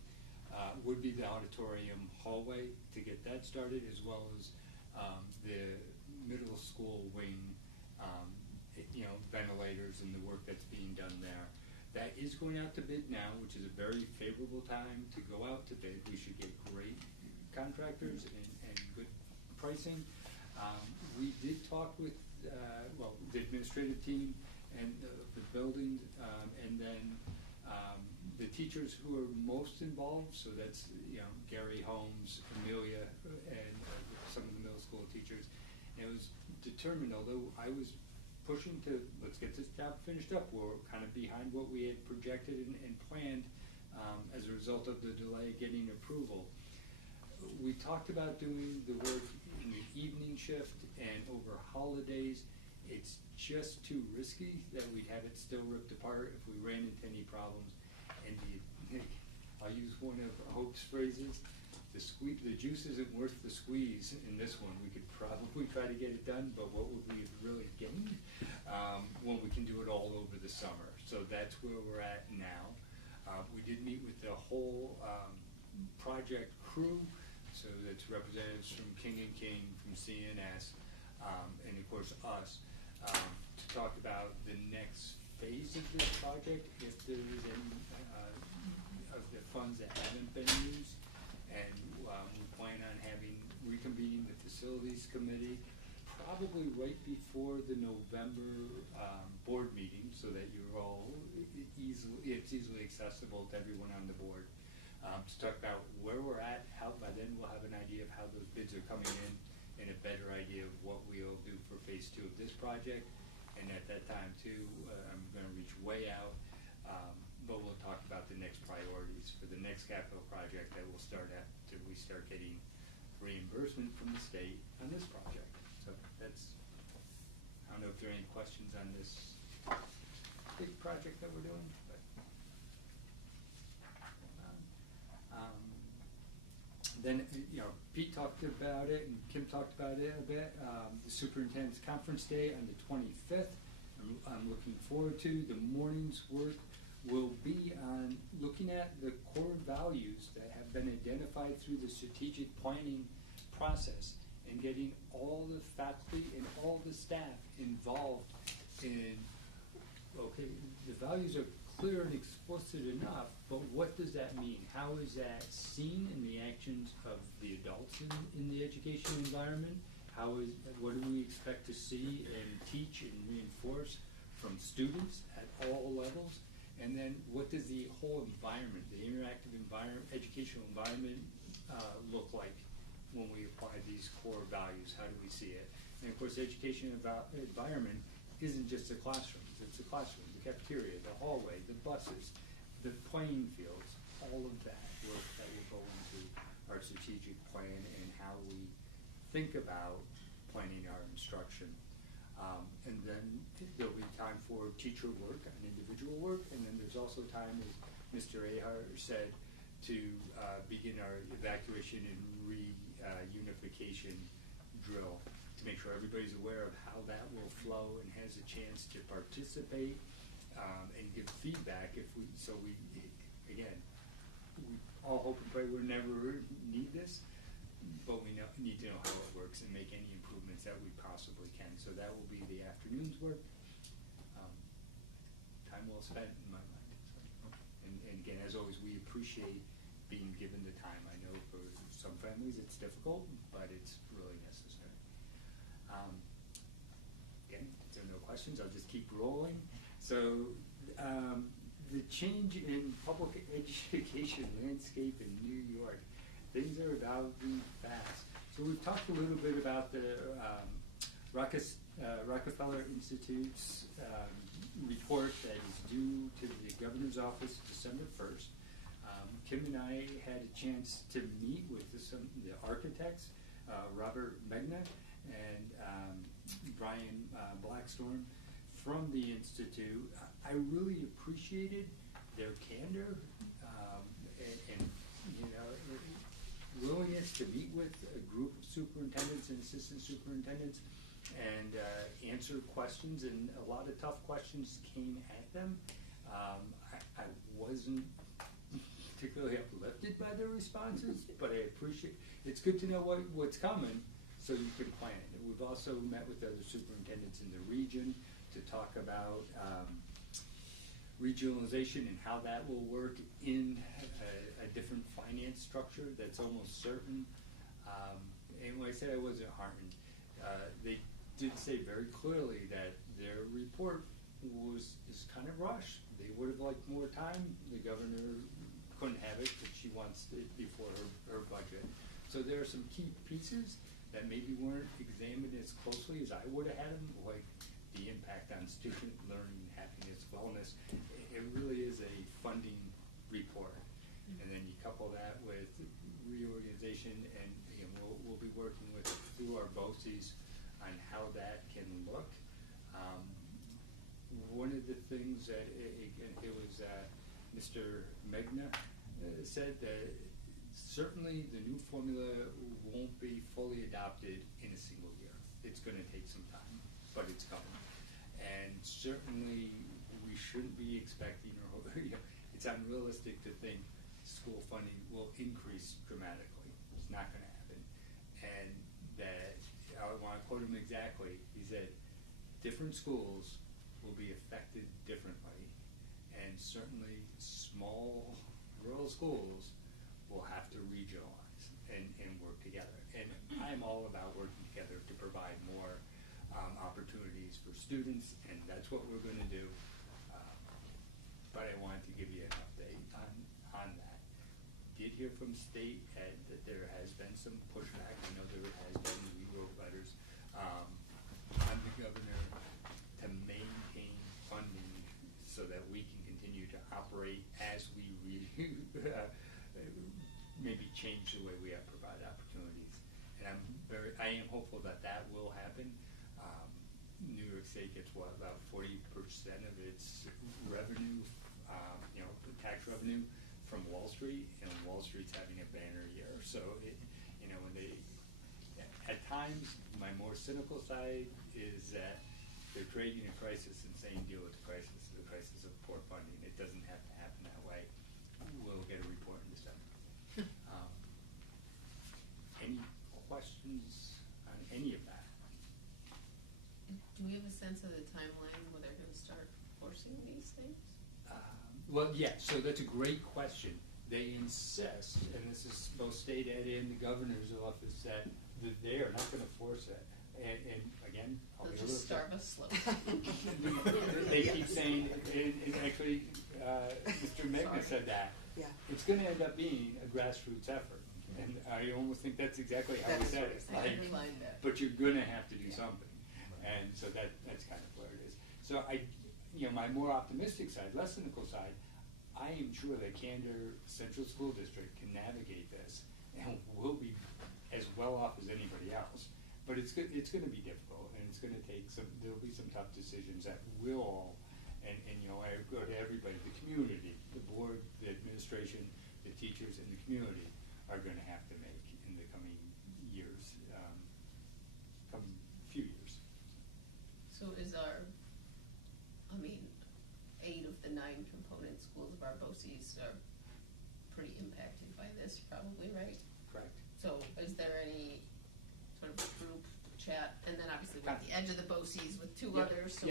would be the auditorium hallway to get that started, as well as the middle school wing, ventilators and the work that's being done there. That is going out to bid now, which is a very favorable time to go out to bid. We should get great contractors and good pricing. We did talk with the administrative team and the building, and then the teachers who are most involved. So that's Gary Holmes, Amelia, and some of the middle school teachers. And it was determined, although I was pushing to, let's get this job finished up, we're kind of behind what we had projected and planned as a result of the delay getting approval. We talked about doing the work in the evening shift and over holidays. It's just too risky that we'd have it still ripped apart if we ran into any problems. And I'll use one of Hope's phrases, the juice isn't worth the squeeze in this one. We could probably try to get it done, but what would we have really gained when we can do it all over the summer? So that's where we're at now. We did meet with the whole project crew, so that's representatives from King & King, from CNS, and of course us, to talk about the next phase of this project, if there is any of the funds that haven't been used. And we plan on reconvening the facilities committee probably right before the November board meeting, so that you're all it's easily accessible to everyone on the board, to talk about where we're at, how by then we'll have an idea of how those bids are coming in, and a better idea of what we'll do for phase 2 of this project. And at that time too, I'm going to reach way out, but we'll talk about the next priorities for the next capital project that will start after we start getting reimbursement from the state on this project. So that's, I don't know if there are any questions on this big project that we're doing, but then, Pete talked about it and Kim talked about it a bit. The Superintendent's Conference Day on the 25th, I'm looking forward to. The morning's work will be on looking at the core values that have been identified through the strategic planning process, and getting all the faculty and all the staff involved in, okay, the values are clear and explicit enough, but what does that mean? How is that seen in the actions of the adults in the education environment? What do we expect to see and teach and reinforce from students at all levels? And then what does the whole environment, the interactive educational environment look like when we apply these core values? How do we see it? And of course, education environment isn't just the classrooms. It's the classroom, the cafeteria, the hallway, the buses, the playing fields, all of that work that will go into our strategic plan and how we think about planning our instruction. And then there'll be time for teacher work and individual work, and then there's also time, as Mr. Ahar said, to begin our evacuation and reunification drill, to make sure everybody's aware of how that will flow and has a chance to participate and give feedback. We all hope and pray we'll never need this, but we need to know how it works and make any improvements that we possibly can. So that will be the afternoon's work. Time well spent in my mind. So, and again, as always, we appreciate being given the time. I know for some families it's difficult, but it's really necessary. Again, if there are no questions, I'll just keep rolling. So the change in public education landscape in New York, things are about to be fast. So we've talked a little bit about the Rockefeller Institute's report that is due to the governor's office December 1st. Kim and I had a chance to meet with the architects, Robert Megna and Brian Blackstorm from the Institute. I really appreciated their candor and willingness to meet with a group of superintendents and assistant superintendents and answer questions, and a lot of tough questions came at them. I wasn't particularly uplifted by their responses, but I appreciate it's good to know what's coming so you can plan it. We've also met with other superintendents in the region to talk about regionalization and how that will work in a different finance structure that's almost certain. And when I said I wasn't heartened, they did say very clearly that their report is kind of rushed. They would have liked more time. The governor couldn't have it, but she wants it before her budget. So there are some key pieces that maybe weren't examined as closely as I would have had them, like the impact on student learning, happiness, wellness. It really is a funding report. And then you couple that with reorganization, and we'll be working through our BOCES on how that can look. One of the things that it was Mr. Megna said that certainly the new formula won't be fully adopted in a single year. It's going to take some time, but it's coming. And certainly we shouldn't be expecting, or it's unrealistic to think school funding will increase dramatically. It's not going to happen. And that, I want to quote him exactly, he said, different schools will be affected differently, and certainly small rural schools will have to regionalize and work together. And I'm all about working together to provide more opportunities for students, and that's what we're going to do. But I wanted to give you an update on that. Did hear from state ed that there has been some pushback. I know there has been. We wrote letters on the governor to maintain funding so that we can continue to operate as we maybe change the way we provide opportunities. And I am hopeful that that will happen. New York State gets about 40% of its revenue, tax revenue from Wall Street, and Wall Street's having a banner year. So when at times, my more cynical side is that they're creating a crisis and saying deal with the crisis of poor funding. It doesn't have to happen that way. We'll get a report in December. Any questions on any of that? Do we have a sense of the timeline when they're going to start forcing these things? Well, yeah, so that's a great question. They insist, and this is both state ed and the governor's office, that they are not going to force it. And again, I'll They'll be just starve us slowly. They keep saying, and actually, Mr. Megna said that. Yeah. It's going to end up being a grassroots effort. And I almost think that's exactly how we said it. I underlined that. But you're going to have to do something. And so that's kind of where it is. So my more optimistic side, less cynical side, I am sure that Candor Central School District can navigate this and will be as well off as anybody else. But it's going to be difficult, and it's going to take there'll be some tough decisions that will all, and I go to everybody, the community, the board, the administration, the teachers, and the community are going to have to make in the coming years, coming few years. So is 8 of the 9 component schools of our BOCES are pretty impacted by this, probably, right? Correct. So is there any sort of group chat, and then obviously we're at the edge of the BOCES with 2 others,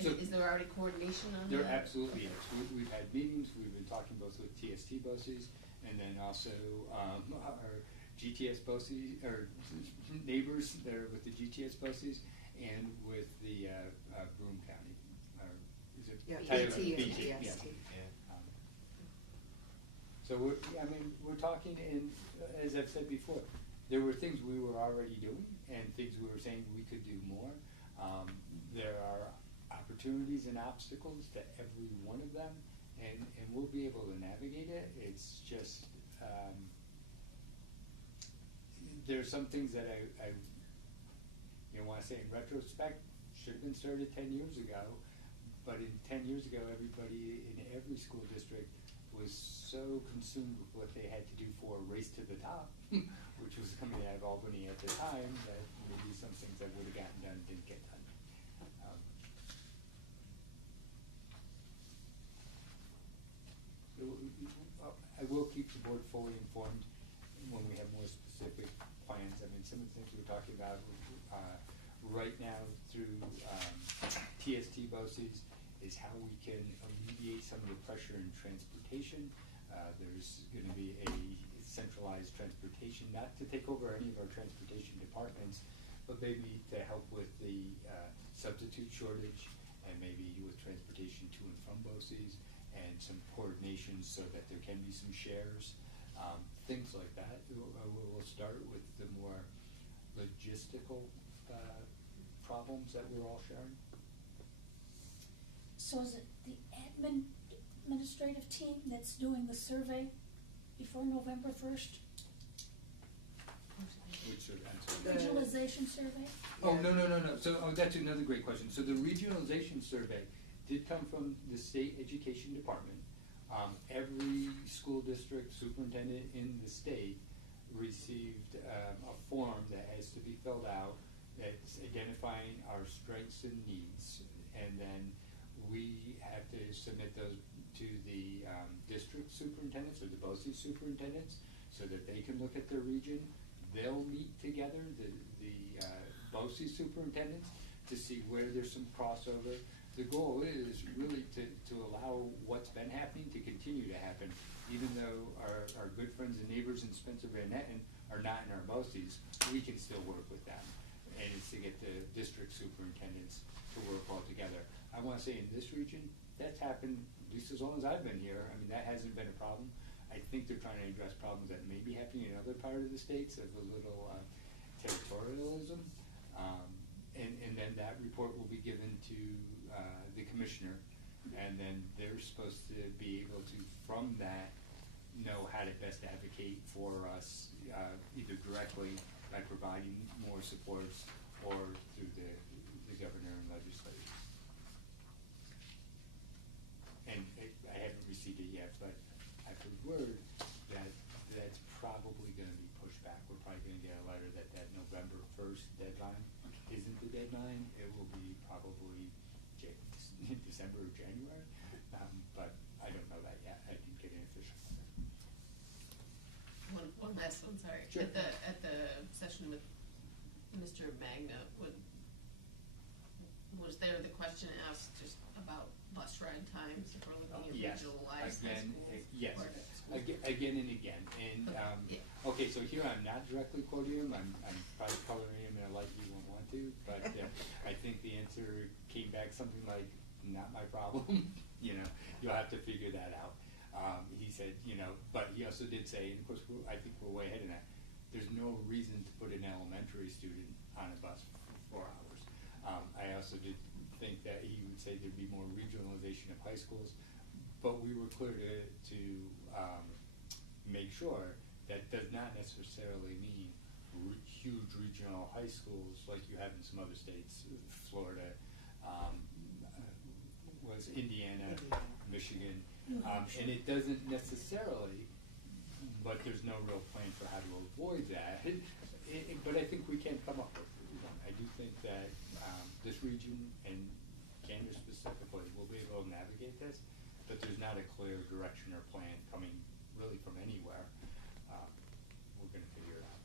so is there already coordination on that? There absolutely is. We've had meetings, we've been talking both with TST BOCES, and then also our GTS BOCES, or neighbors that are with the GTS BOCES, and with the Broome County, or is it? Yeah, BT and TST. Yeah. So we're talking, and as I've said before, there were things we were already doing and things we were saying we could do more. There are opportunities and obstacles to every one of them, and we'll be able to navigate it. It's just there are some things that I want to say in retrospect should have been started 10 years ago, but in 10 years ago, everybody in every school district was so consumed with what they had to do for a race to the top, which was coming out of Albany at the time, that maybe some things that would have gotten done didn't get done. I will keep the board fully informed when we have more specific plans. Some of the things we're talking about right now through TST BOCES is how we can alleviate some of the pressure in transportation. There's going to be a centralized transportation, not to take over any of our transportation departments, but maybe to help with the substitute shortage, and maybe with transportation to and from BOCES, and some coordination so that there can be some shares, things like that. We'll start with the more logistical problems that we're all sharing. So is it the administrative team that's doing the survey before November 1st? Which should answer. The- Visualization survey? Oh, no. So, that's another great question. So the regionalization survey did come from the state education department. Every school district superintendent in the state received a form that has to be filled out that's identifying our strengths and needs, and then we have to submit those to the district superintendents or the BOE superintendents so that they can look at their region. They'll meet together, the BOE superintendents, to see where there's some crossover. The goal is really to allow what's been happening to continue to happen, even though our good friends and neighbors in Spencer Van Etten are not in our BOCES, we can still work with them. And it's to get the district superintendents to work all together. I want to say in this region, that's happened at least as long as I've been here. I mean, that hasn't been a problem. I think they're trying to address problems that may be happening in other parts of the states of a little territorialism. And then that report will be given to the commissioner, and then they're supposed to be able to, from that, know how to best advocate for us, either directly by providing more supports or through the governor and legislators. And I haven't received it yet, but I've heard word that that's probably going to be pushed back. We're probably going to get a letter that November 1st deadline isn't the deadline. It will be probably December or January, but I don't know that yet. I didn't get an official letter. One last one, sorry. Sure. At the session with Mr. Magna, was there the question asked just about bus ride times if we're looking at Yes. regionalized high Again, schools? yes. or- Again and again. And okay, so here I'm not directly quoting him. I'm probably coloring him in a light you won't want to, but I think the answer came back something like, "Not my problem." You'll have to figure that out. He said, but he also did say, and of course I think we're way ahead of that. There's no reason to put an elementary student on a bus for 4 hours. I also did think that he would say there'd be more regionalization of high schools, but we were clear to make sure that does not necessarily mean huge regional high schools like you have in some other states, Florida, was Indiana, Michigan, and it doesn't necessarily, but there's no real plan for how to avoid that. But I think we can come up with one. I do think that this region and Candor specifically will be able to navigate this, but there's not a clear direction or plan coming really from anywhere. We're going to figure it out.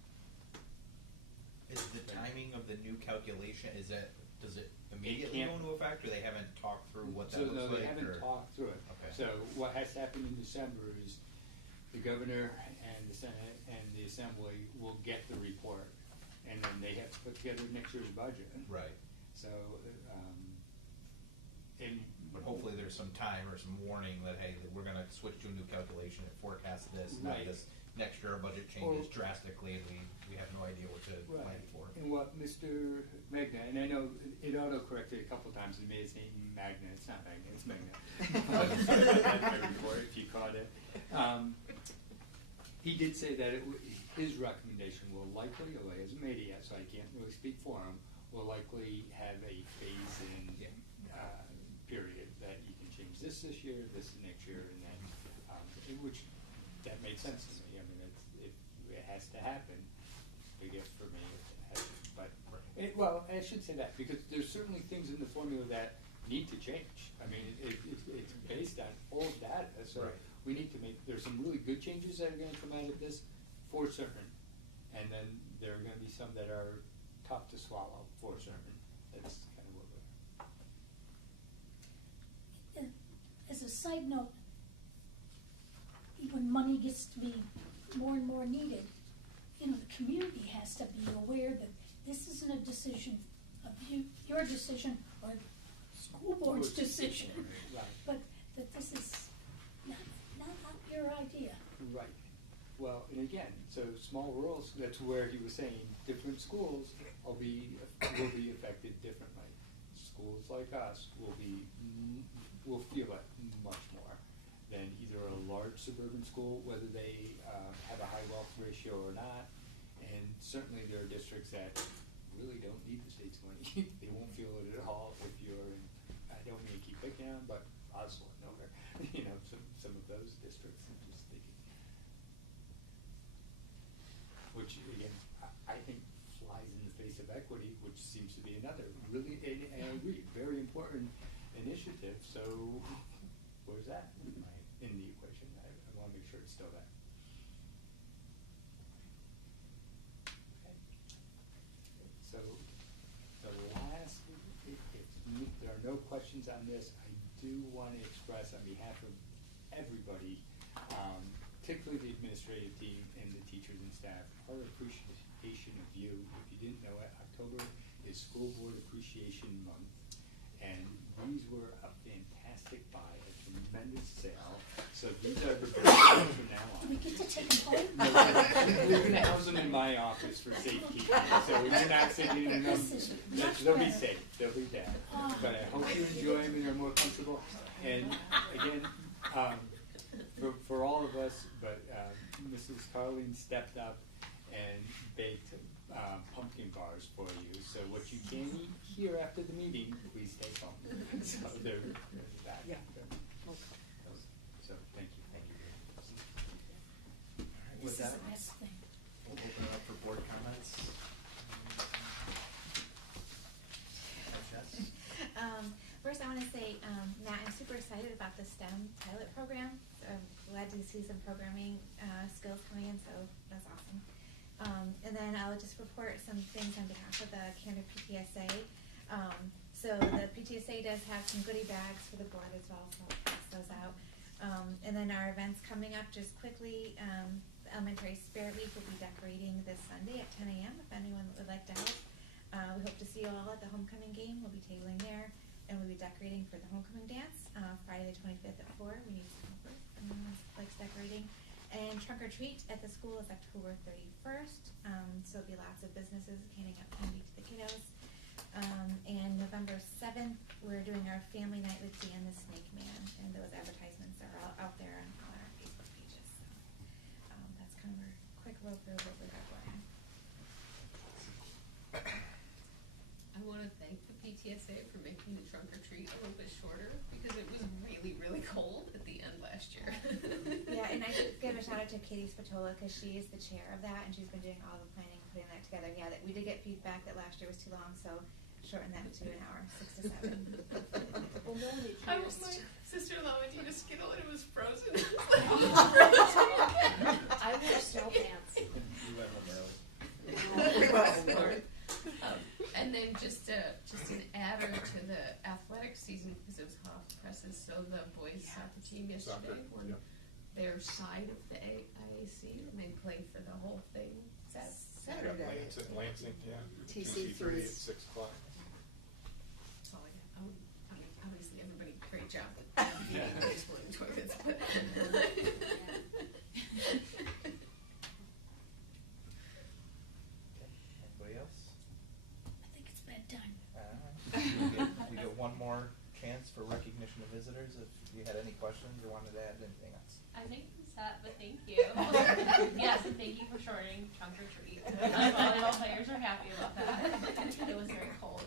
Is the timing of the new calculation, does it immediately go into effect, or they haven't talked through what that looks like? So no, they haven't talked through it. Okay. So what has happened in December is the governor and the Senate and the Assembly will get the report, and then they have to put together next year's budget. Right. So, But hopefully there's some time or some warning that, hey, that we're gonna switch to a new calculation and forecast this, now Right. this next year our budget changes drastically and we have no idea what to plan right. for. And what Mr. Magna, and I know it auto-corrected a couple times, it made it say Magna, it's not Magna, it's Magna. If you caught it. He did say that his recommendation will likely, although he hasn't made it yet, so I can't really speak for him, will likely have a phase-in period that you can change this year, this next year, and then, which that made sense to me. I mean, it has to happen. Big if for me, it has to, but well, I should say that because there's certainly things in the formula that need to change. I mean, it's based on old data, so Right. we need to make. There's some really good changes that are going to come out of this, for certain, and then there are going to be some that are tough to swallow, for certain. That's kind of what we're. As a side note, when money gets to be more and more needed, the community has to be aware that this isn't a decision of your decision or school board's decision, Right. but that this is not your idea. Right. Well, and again, so small rural, that's where he was saying different schools will be affected differently. Schools like us will feel it much more than either a large suburban school, whether they have a high wealth ratio or not. And certainly there are districts that really don't need the state's money. They won't feel it at all if you're in, I don't mean to keep picking on, but Oslo, nowhere. Some of those districts, I'm just thinking. Which again, I think flies in the face of equity, which seems to be another really, and I agree, very important initiative. So where's that in the equation? I want to make sure it's still there. Okay. So the last, if there are no questions on this, I do want to express on behalf of everybody, particularly the administrative team and the teachers and staff, our appreciation of you. If you didn't know it, October is School Board Appreciation Month, and these were a fantastic buy, a tremendous sale. So these are the best ones from now on. Do we get to take them home? No, we're going to house them in my office for safekeeping. So you're not sitting in them. They'll be safe. They'll be there. But I hope you enjoy them and are more comfortable. And again, for all of us, but Mrs. Carlene stepped up and baked pumpkin bars for you. So what you can eat here after the meeting, please take home. So they're back. Yeah. So thank you. Thank you. With This is that, the best thing. we'll open it up for board comments. Jess? First, I want to say, Matt, I'm super excited about the STEM pilot program. I'm glad to see some programming skills coming in, so that's awesome. And then I'll just report some things on behalf of the Candor PTSA. So the PTSA does have some goodie bags for the board as well, so I'll pass those out. And then our events coming up just quickly. The Elementary Spirit Week will be decorating this Sunday at 10 a.m. if anyone would like to help. We hope to see you all at the homecoming game. We'll be tabling there. And we'll be decorating for the homecoming dance Friday the 25th at 4. We need some help if anyone likes decorating. And trunk or treat at the school is October 31st. So there'll be lots of businesses handing out candy to the kiddos. And November 7th, we're doing our family night with Dan the Snake Man. And those advertisements are all out there on our Facebook pages. So that's kind of our quick road through what we're going. I want to thank the PTSA for making the trunk or treat a little bit shorter because it was really, really cold at the end last year. Yeah, and I should give a shout out to Katie Spatola because she is the chair of that and she's been doing all the planning, putting that together. Yeah, that we did get feedback that last year was too long, so shorten that to an hour, 6 to 7. Well, my sister-in-law went to a Skittle and it was frozen. I wear snow pants. You went home early. And then just an adder to the athletic season because it was hot off the presses. So the boys soccer team yesterday won their side of the IAC and they played for the whole thing. Saturday. Lansing, yeah. TC3 at 6 o'clock. That's all I got. I mean, obviously everybody, great job at feeding and exploding toilets. But Anybody else? I think it's bedtime. We get one more chance for recognition of visitors if you had any questions or wanted to add anything else. I think I'm set, but thank you. Yes, and thank you for shortening trunk or treat. Volleyball players are happy about that. It was very cold.